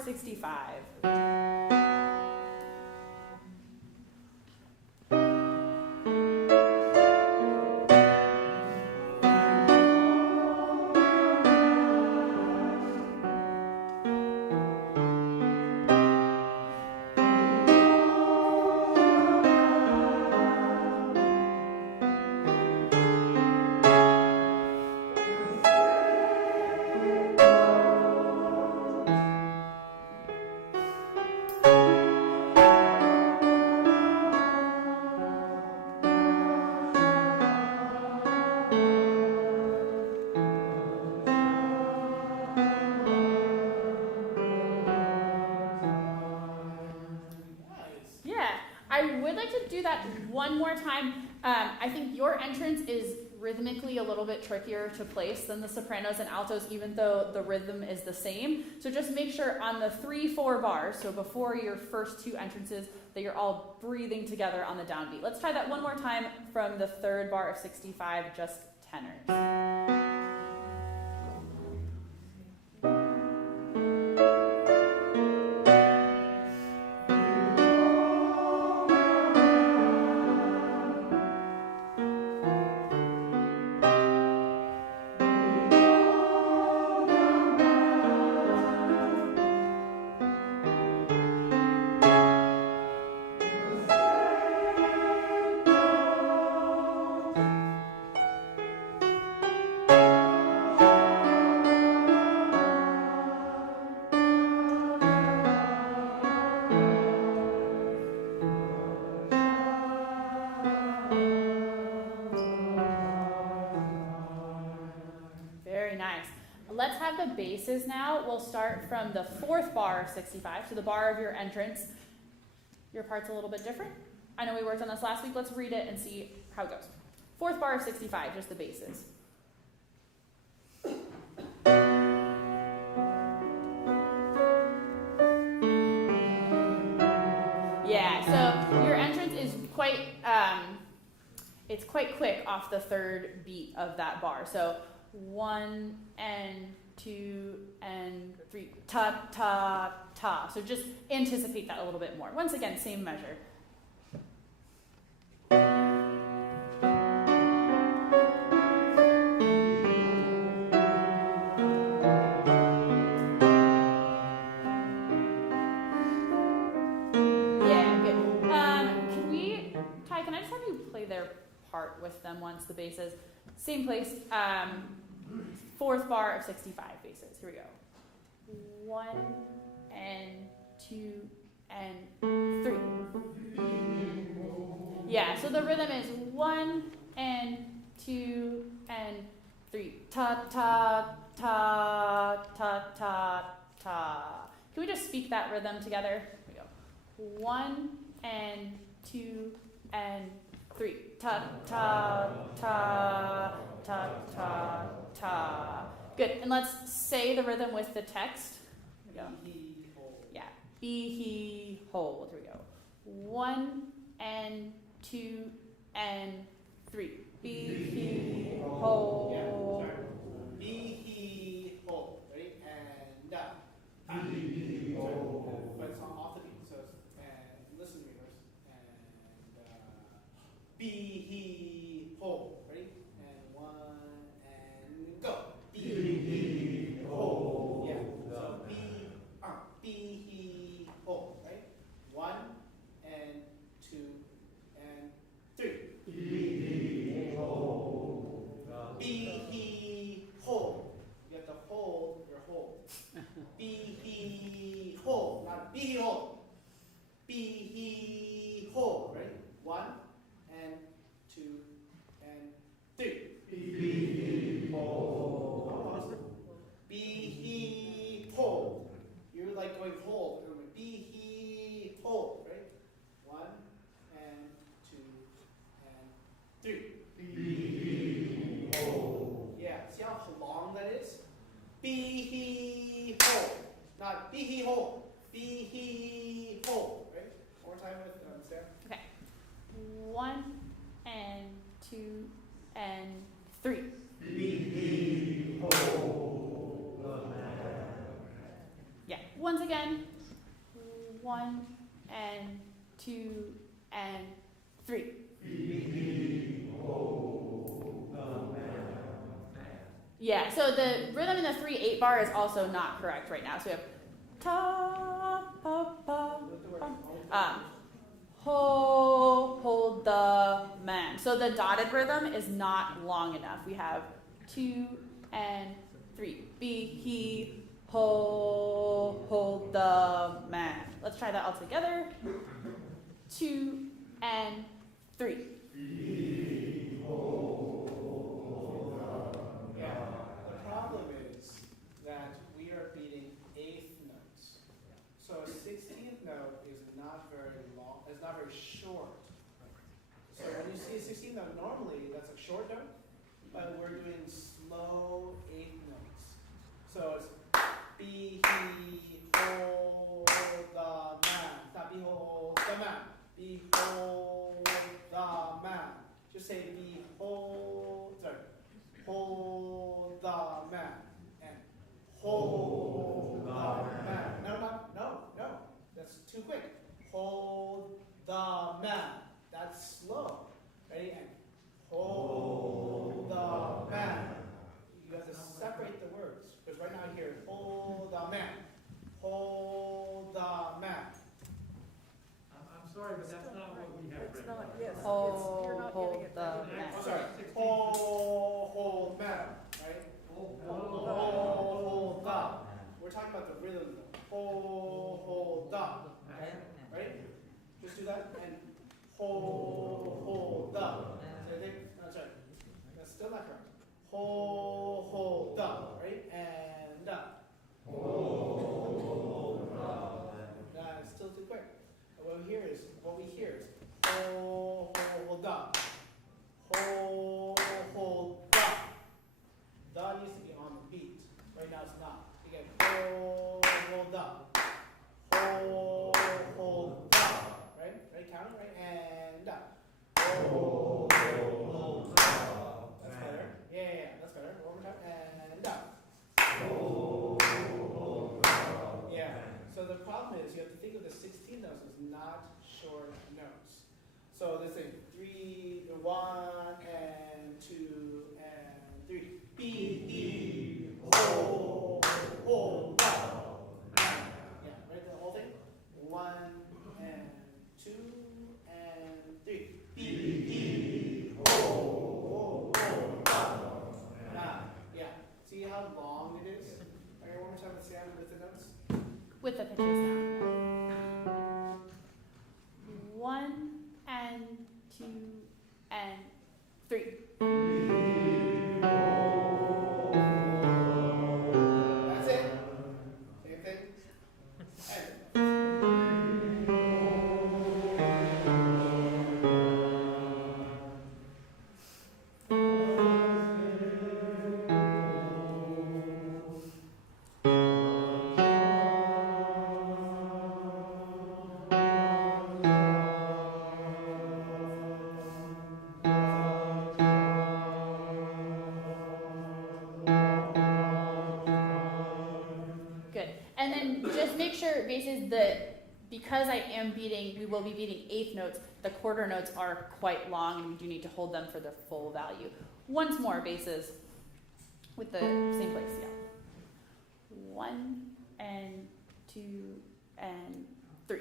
65. Yeah, I would like to do that one more time. I think your entrance is rhythmically a little bit trickier to place than the sopranos and altos, even though the rhythm is the same. So just make sure on the 3-4 bars, so before your first two entrances, that you're all breathing together on the downbeat. Let's try that one more time from the 3rd bar of 65, just tenors. Let's have the basses now. We'll start from the 4th bar of 65, so the bar of your entrance. Your part's a little bit different. I know we worked on this last week. Let's read it and see how it goes. 4th bar of 65, just the basses. Yeah, so your entrance is quite, it's quite quick off the 3rd beat of that bar. So 1 and 2 and 3, ta, ta, ta. So just anticipate that a little bit more. Once again, same measure. Yeah, good. Can I just have you play their part with them once, the basses? Same place. 4th bar of 65 basses. Here we go. 1 and 2 and 3. Yeah, so the rhythm is 1 and 2 and 3. Ta ta ta ta ta ta. Can we just speak that rhythm together? Here we go. 1 and 2 and 3. Ta ta ta ta ta ta. Good. And let's say the rhythm with the text. Here we go. Yeah. Be he hold. Here we go. 1 and 2 and 3. Be he hold. Be he hold. Ready? And down. Be he hold. But it's off the beat. So and listen to me first. And be he hold. Ready? And 1 and go. Be he hold. Yeah. So be he hold. Right? 1 and 2 and 3. Be he hold. Be he hold. You have to hold your hold. Be he hold. Not be he hold. Be he hold. Right? 1 and 2 and 3. Be he hold. Be he hold. You're like going hold. Be he hold. Right? 1 and 2 and 3. Be he hold. Yeah. See how long that is? Be he hold. Not be he hold. Be he hold. Right? One more time with Sam. Okay. 1 and 2 and 3. Be he hold. Yeah. Once again, 2, and 3. Yeah, so the rhythm in the 3/8 bar is also not correct right now. So we have ta, pa, pa, pa. Hold the man. So the dotted rhythm is not long enough. We have 2 and 3. Be, he, hold the man. Let's try that all together. 2 and 3. Yeah. The problem is that we are beating eighth notes. So a 16th note is not very long, it's not very short. So when you see a 16th note, normally that's a short note, but we're doing slow eighth notes. So it's be, he, hold the man. Not behold the man. Behold the man. Just say behold, hold the man. And hold the man. No. That's too quick. Hold the man. That's slow. Ready? And hold the man. You have to separate the words. Because right now I hear hold the man. Hold the man. I'm sorry, but that's not what we have It's written. not, yes, it's, Hold you're not giving it the that. man. I'm sorry. Hold man. Right? Hold the. We're talking about the rhythm though. Hold the. Right? Just do that and hold the. So I think that's right. That's still not correct. Hold the. Right? And it's still too quick. What we hear is hold the. Hold the. The needs to be on the beat. Right now it's not. Again, hold the. Hold the. Right? Right? Counting, right? And hold the. That's better. Yeah, that's better. One more time. And yeah. So the problem is you have to think of the 16 notes as not short notes. So let's say 3, 1, and 2, and 3. Be, hold, the. Yeah, right, the whole thing. 1, and 2, and 3. Be, hold, the. Yeah. See how long it is? Okay, one more time with sound with the notes. With the pitches now. 1 and 2 and 3. That's it. Same thing. Good. And then just make sure, bases, because we will be beating eighth notes, the quarter notes are quite long and we do need to hold them for their full value. Once more, bases, with the same place, yeah. 1 and 2 and 3.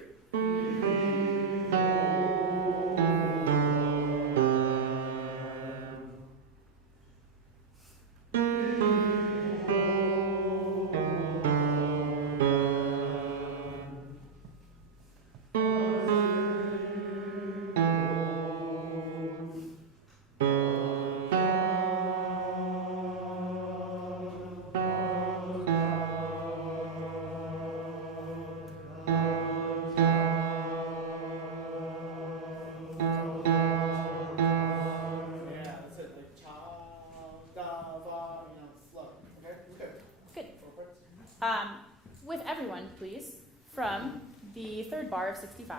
With everyone, please, from the third bar of 65.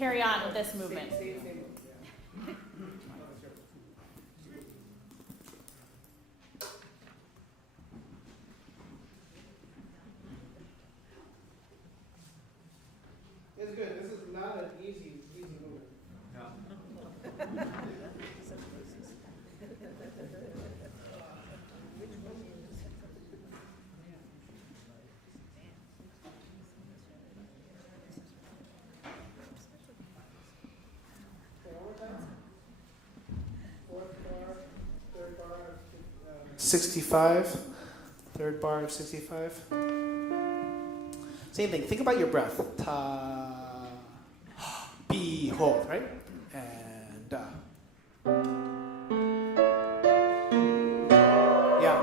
carry on with this movement. It's good. This is not an easy movement. Fourth bar, third bar of 65. Third bar of 65. Same thing. Think about your breath. Ta, behold, right? And yeah.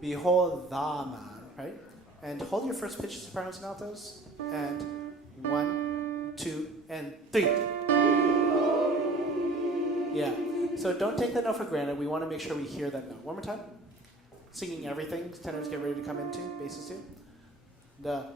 Behold the man, right? And hold your first pitch, sopranos and altos. And 1, 2, and 3. Yeah. So don't take that note for granted. We want to make sure we hear that note. One more time. Singing everything. Tenors get ready to come into. Basses too. The.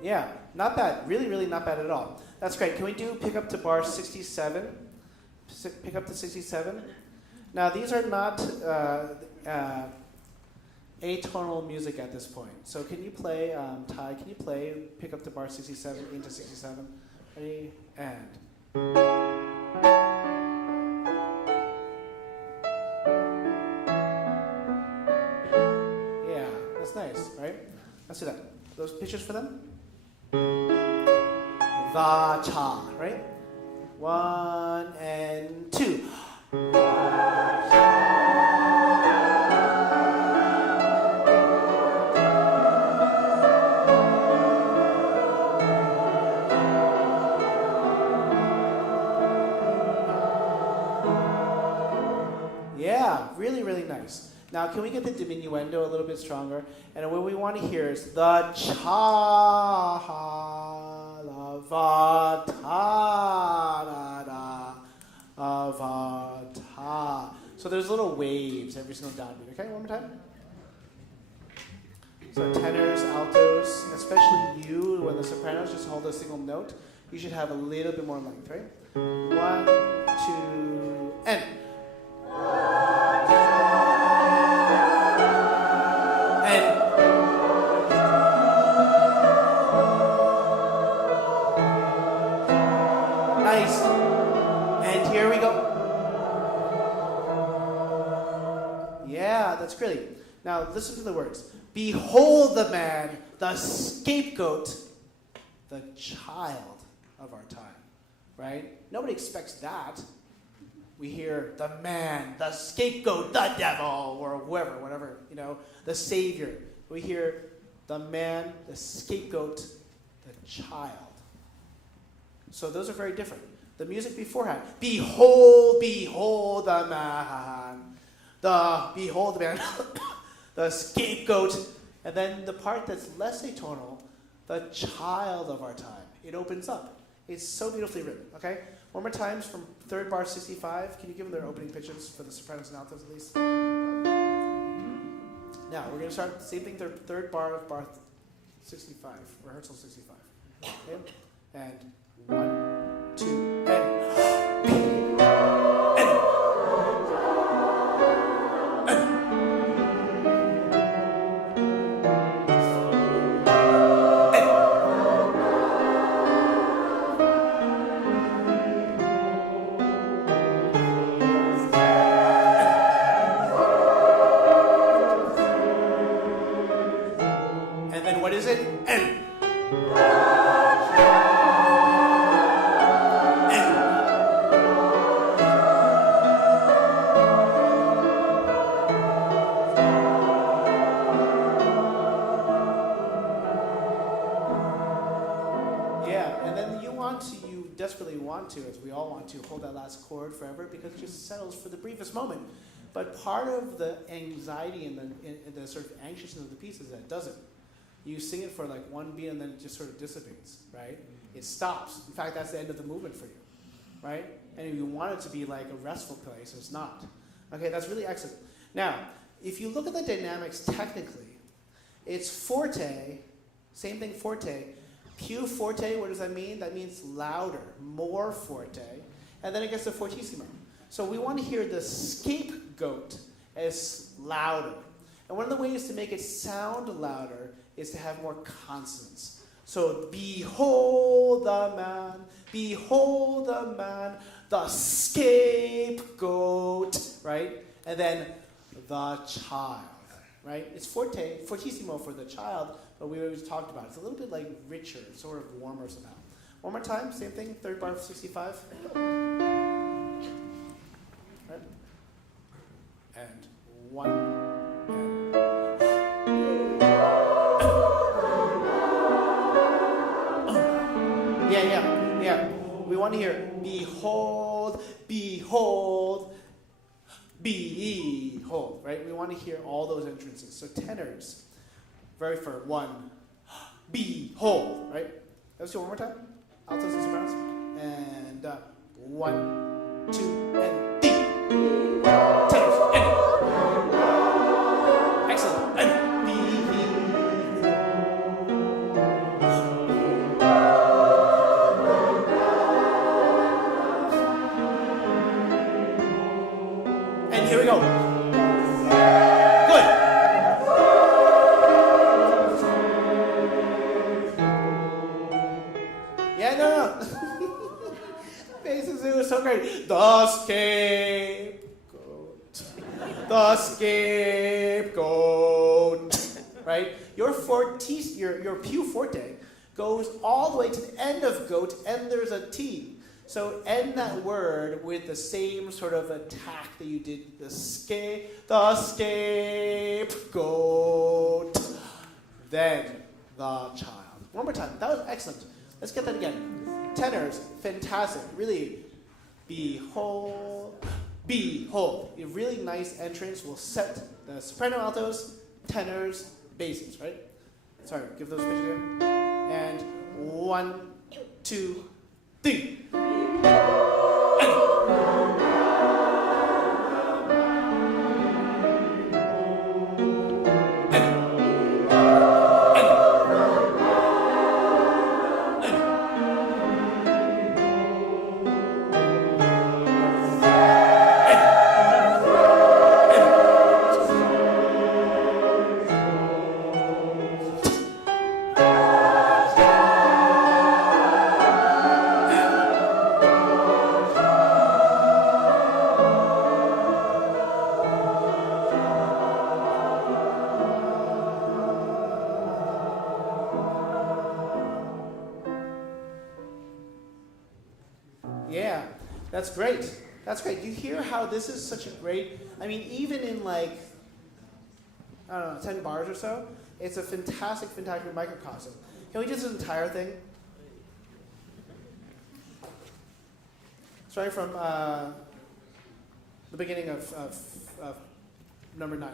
Yeah, not bad. Really, really not bad at all. That's great. Can we do pick up to bar 67? Pick up to 67. Now, these are not atonal music at this point. So can you play, Ty, can you play pick up to bar 67 into 67? Ready? And. Yeah, that's nice, right? Let's do that. Those pictures for them? The cha, right? 1 and 2. Yeah, really, really nice. Now, can we get the diminuendo a little bit stronger? And what we want to hear is the cha, la, va, ta, da, da, va, ta. So there's little waves every single downbeat. Okay, one more time. So tenors, altos, especially you, when the sopranos just hold a single note, you should have a little bit more length, right? 1, 2, and. Nice. And here we go. Yeah, that's great. Now listen to the words. Behold the man, the scapegoat, the child of our time. Right? Nobody expects that. We hear the man, the scapegoat, the devil, or whoever, whatever, the savior. We hear the man, the scapegoat, the child. So those are very different. The music beforehand, behold, behold the man, behold the man, the scapegoat, and then the part that's less atonal, the child of our time. It opens up. It's so beautifully written, okay? One more time from third bar 65. Can you give them their opening pitches for the sopranos and altos at least? Now, we're going to start the same thing, third bar of bar 65, rehearsal 65. Okay? And 1, 2, and. What is it? And. desperately want to, as we all want to, hold that last chord forever because it just settles for the briefest moment. But part of the anxiety and the sort of anxiousness of the piece is that it doesn't. You sing it for like one beat and then it just sort of dissipates, right? It stops. In fact, that's the end of the movement for you, right? And you want it to be like a restful place, it's not. Okay, that's really excellent. Now, if you look at the dynamics technically, it's forte, same thing forte. Più forte, what does that mean? That means louder, more forte. And then it gets to fortissimo. So we want to hear the scapegoat as louder. And one of the ways to make it sound louder is to have more consonants. So behold the man, the scapegoat, right? And then the child, right? It's forte, fortissimo for the child, but we always talked about it. It's a little bit like richer, sort of warmer somehow. One more time, same thing, third bar of 65. Right? And one, and yeah. We want to hear behold, behold, behold, right? We want to hear all those entrances. So tenors, very firm. One, behold, right? Let's do it one more time. Altos and sopranos. And 1, 2, and D. Tenors, and excellent. And here we go. Good. Yeah, no. Basses, it was so great. The scapegoat. The scapegoat. Right? Your più forte goes all the way to the end of goat, and there's a T. So end that word with the same sort of attack that you did the scapegoat, then the child. One more time. That was excellent. Let's get that again. Tenors, fantastic. Really, behold, behold. A really nice entrance will set the soprano, altos, tenors, basses, right? Sorry, give those pitches again. And 1, 2, 3. Yeah, that's great. That's great. You hear how this is such a great, I mean, even in like, I don't know, 10 bars or so, it's a fantastic, fantastic microcosm. Can we do this entire thing? Starting from the beginning of number 9.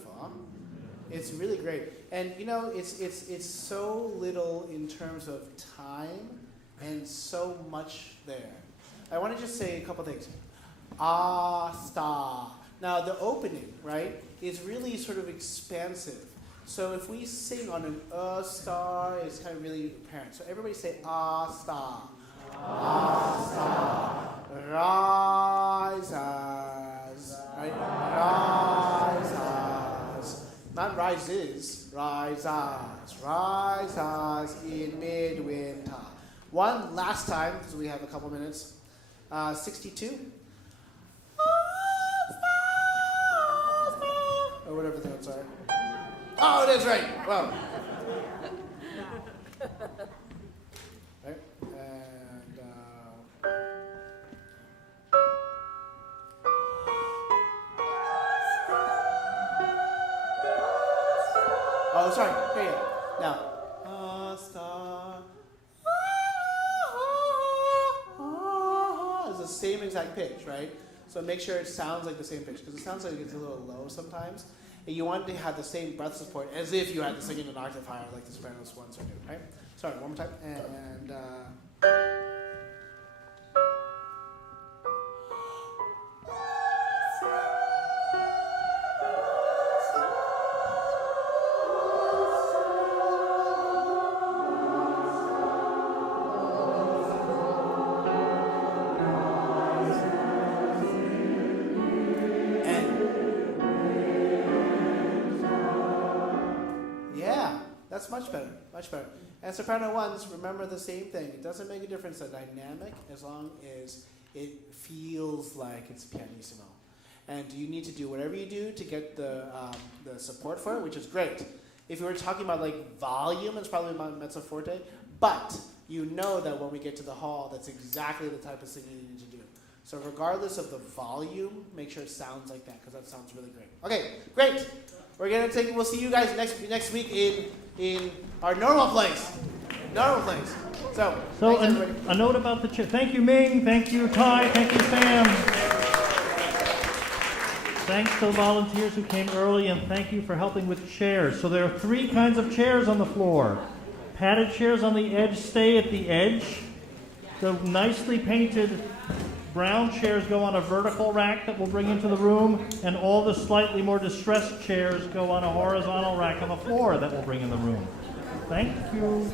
beautiful, huh? It's really great. And you know, it's so little in terms of time and so much there. I want to just say a couple things. Star. Now the opening, right, is really sort of expansive. So if we sing on an star, it's kind of really apparent. So everybody say star. Star. Rise as. Right? Rise as. Not rises. Rise as. Rise as in midwinter. One last time, because we have a couple minutes. 62. Or whatever the notes are. Oh, that's right. Well. Right. And oh, sorry. Here you go. Now, star. Is the same exact pitch, right? So make sure it sounds like the same pitch, because it sounds like it's a little low sometimes. And you want to have the same breath support as if you had to sing in an octave higher, like the sopranos ones are doing, right? Sorry, one more time. And that's much better, much better. And soprano ones, remember the same thing. It doesn't make a difference, the dynamic, as long as it feels like it's pianissimo. And you need to do whatever you do to get the support for it, which is great. If you were talking about like volume, it's probably about mezzo forte, but you know that when we get to the hall, that's exactly the type of singing you need to do. So regardless of the volume, make sure it sounds like that, because that sounds really great. Okay, great. We'll see you guys next week in our normal place. Normal place. So thanks, everybody. A note about the chair. Thank you, Ming. Thank you, Ty. Thank you, Sam. Thanks to the volunteers who came early, and thank you for helping with chairs. So there are 3 kinds of chairs on the floor. Padded chairs on the edge stay at the edge. The nicely painted brown chairs go on a vertical rack that we'll bring into the room, and all the slightly more distressed chairs go on a horizontal rack on the floor that we'll bring in the room. Thank you.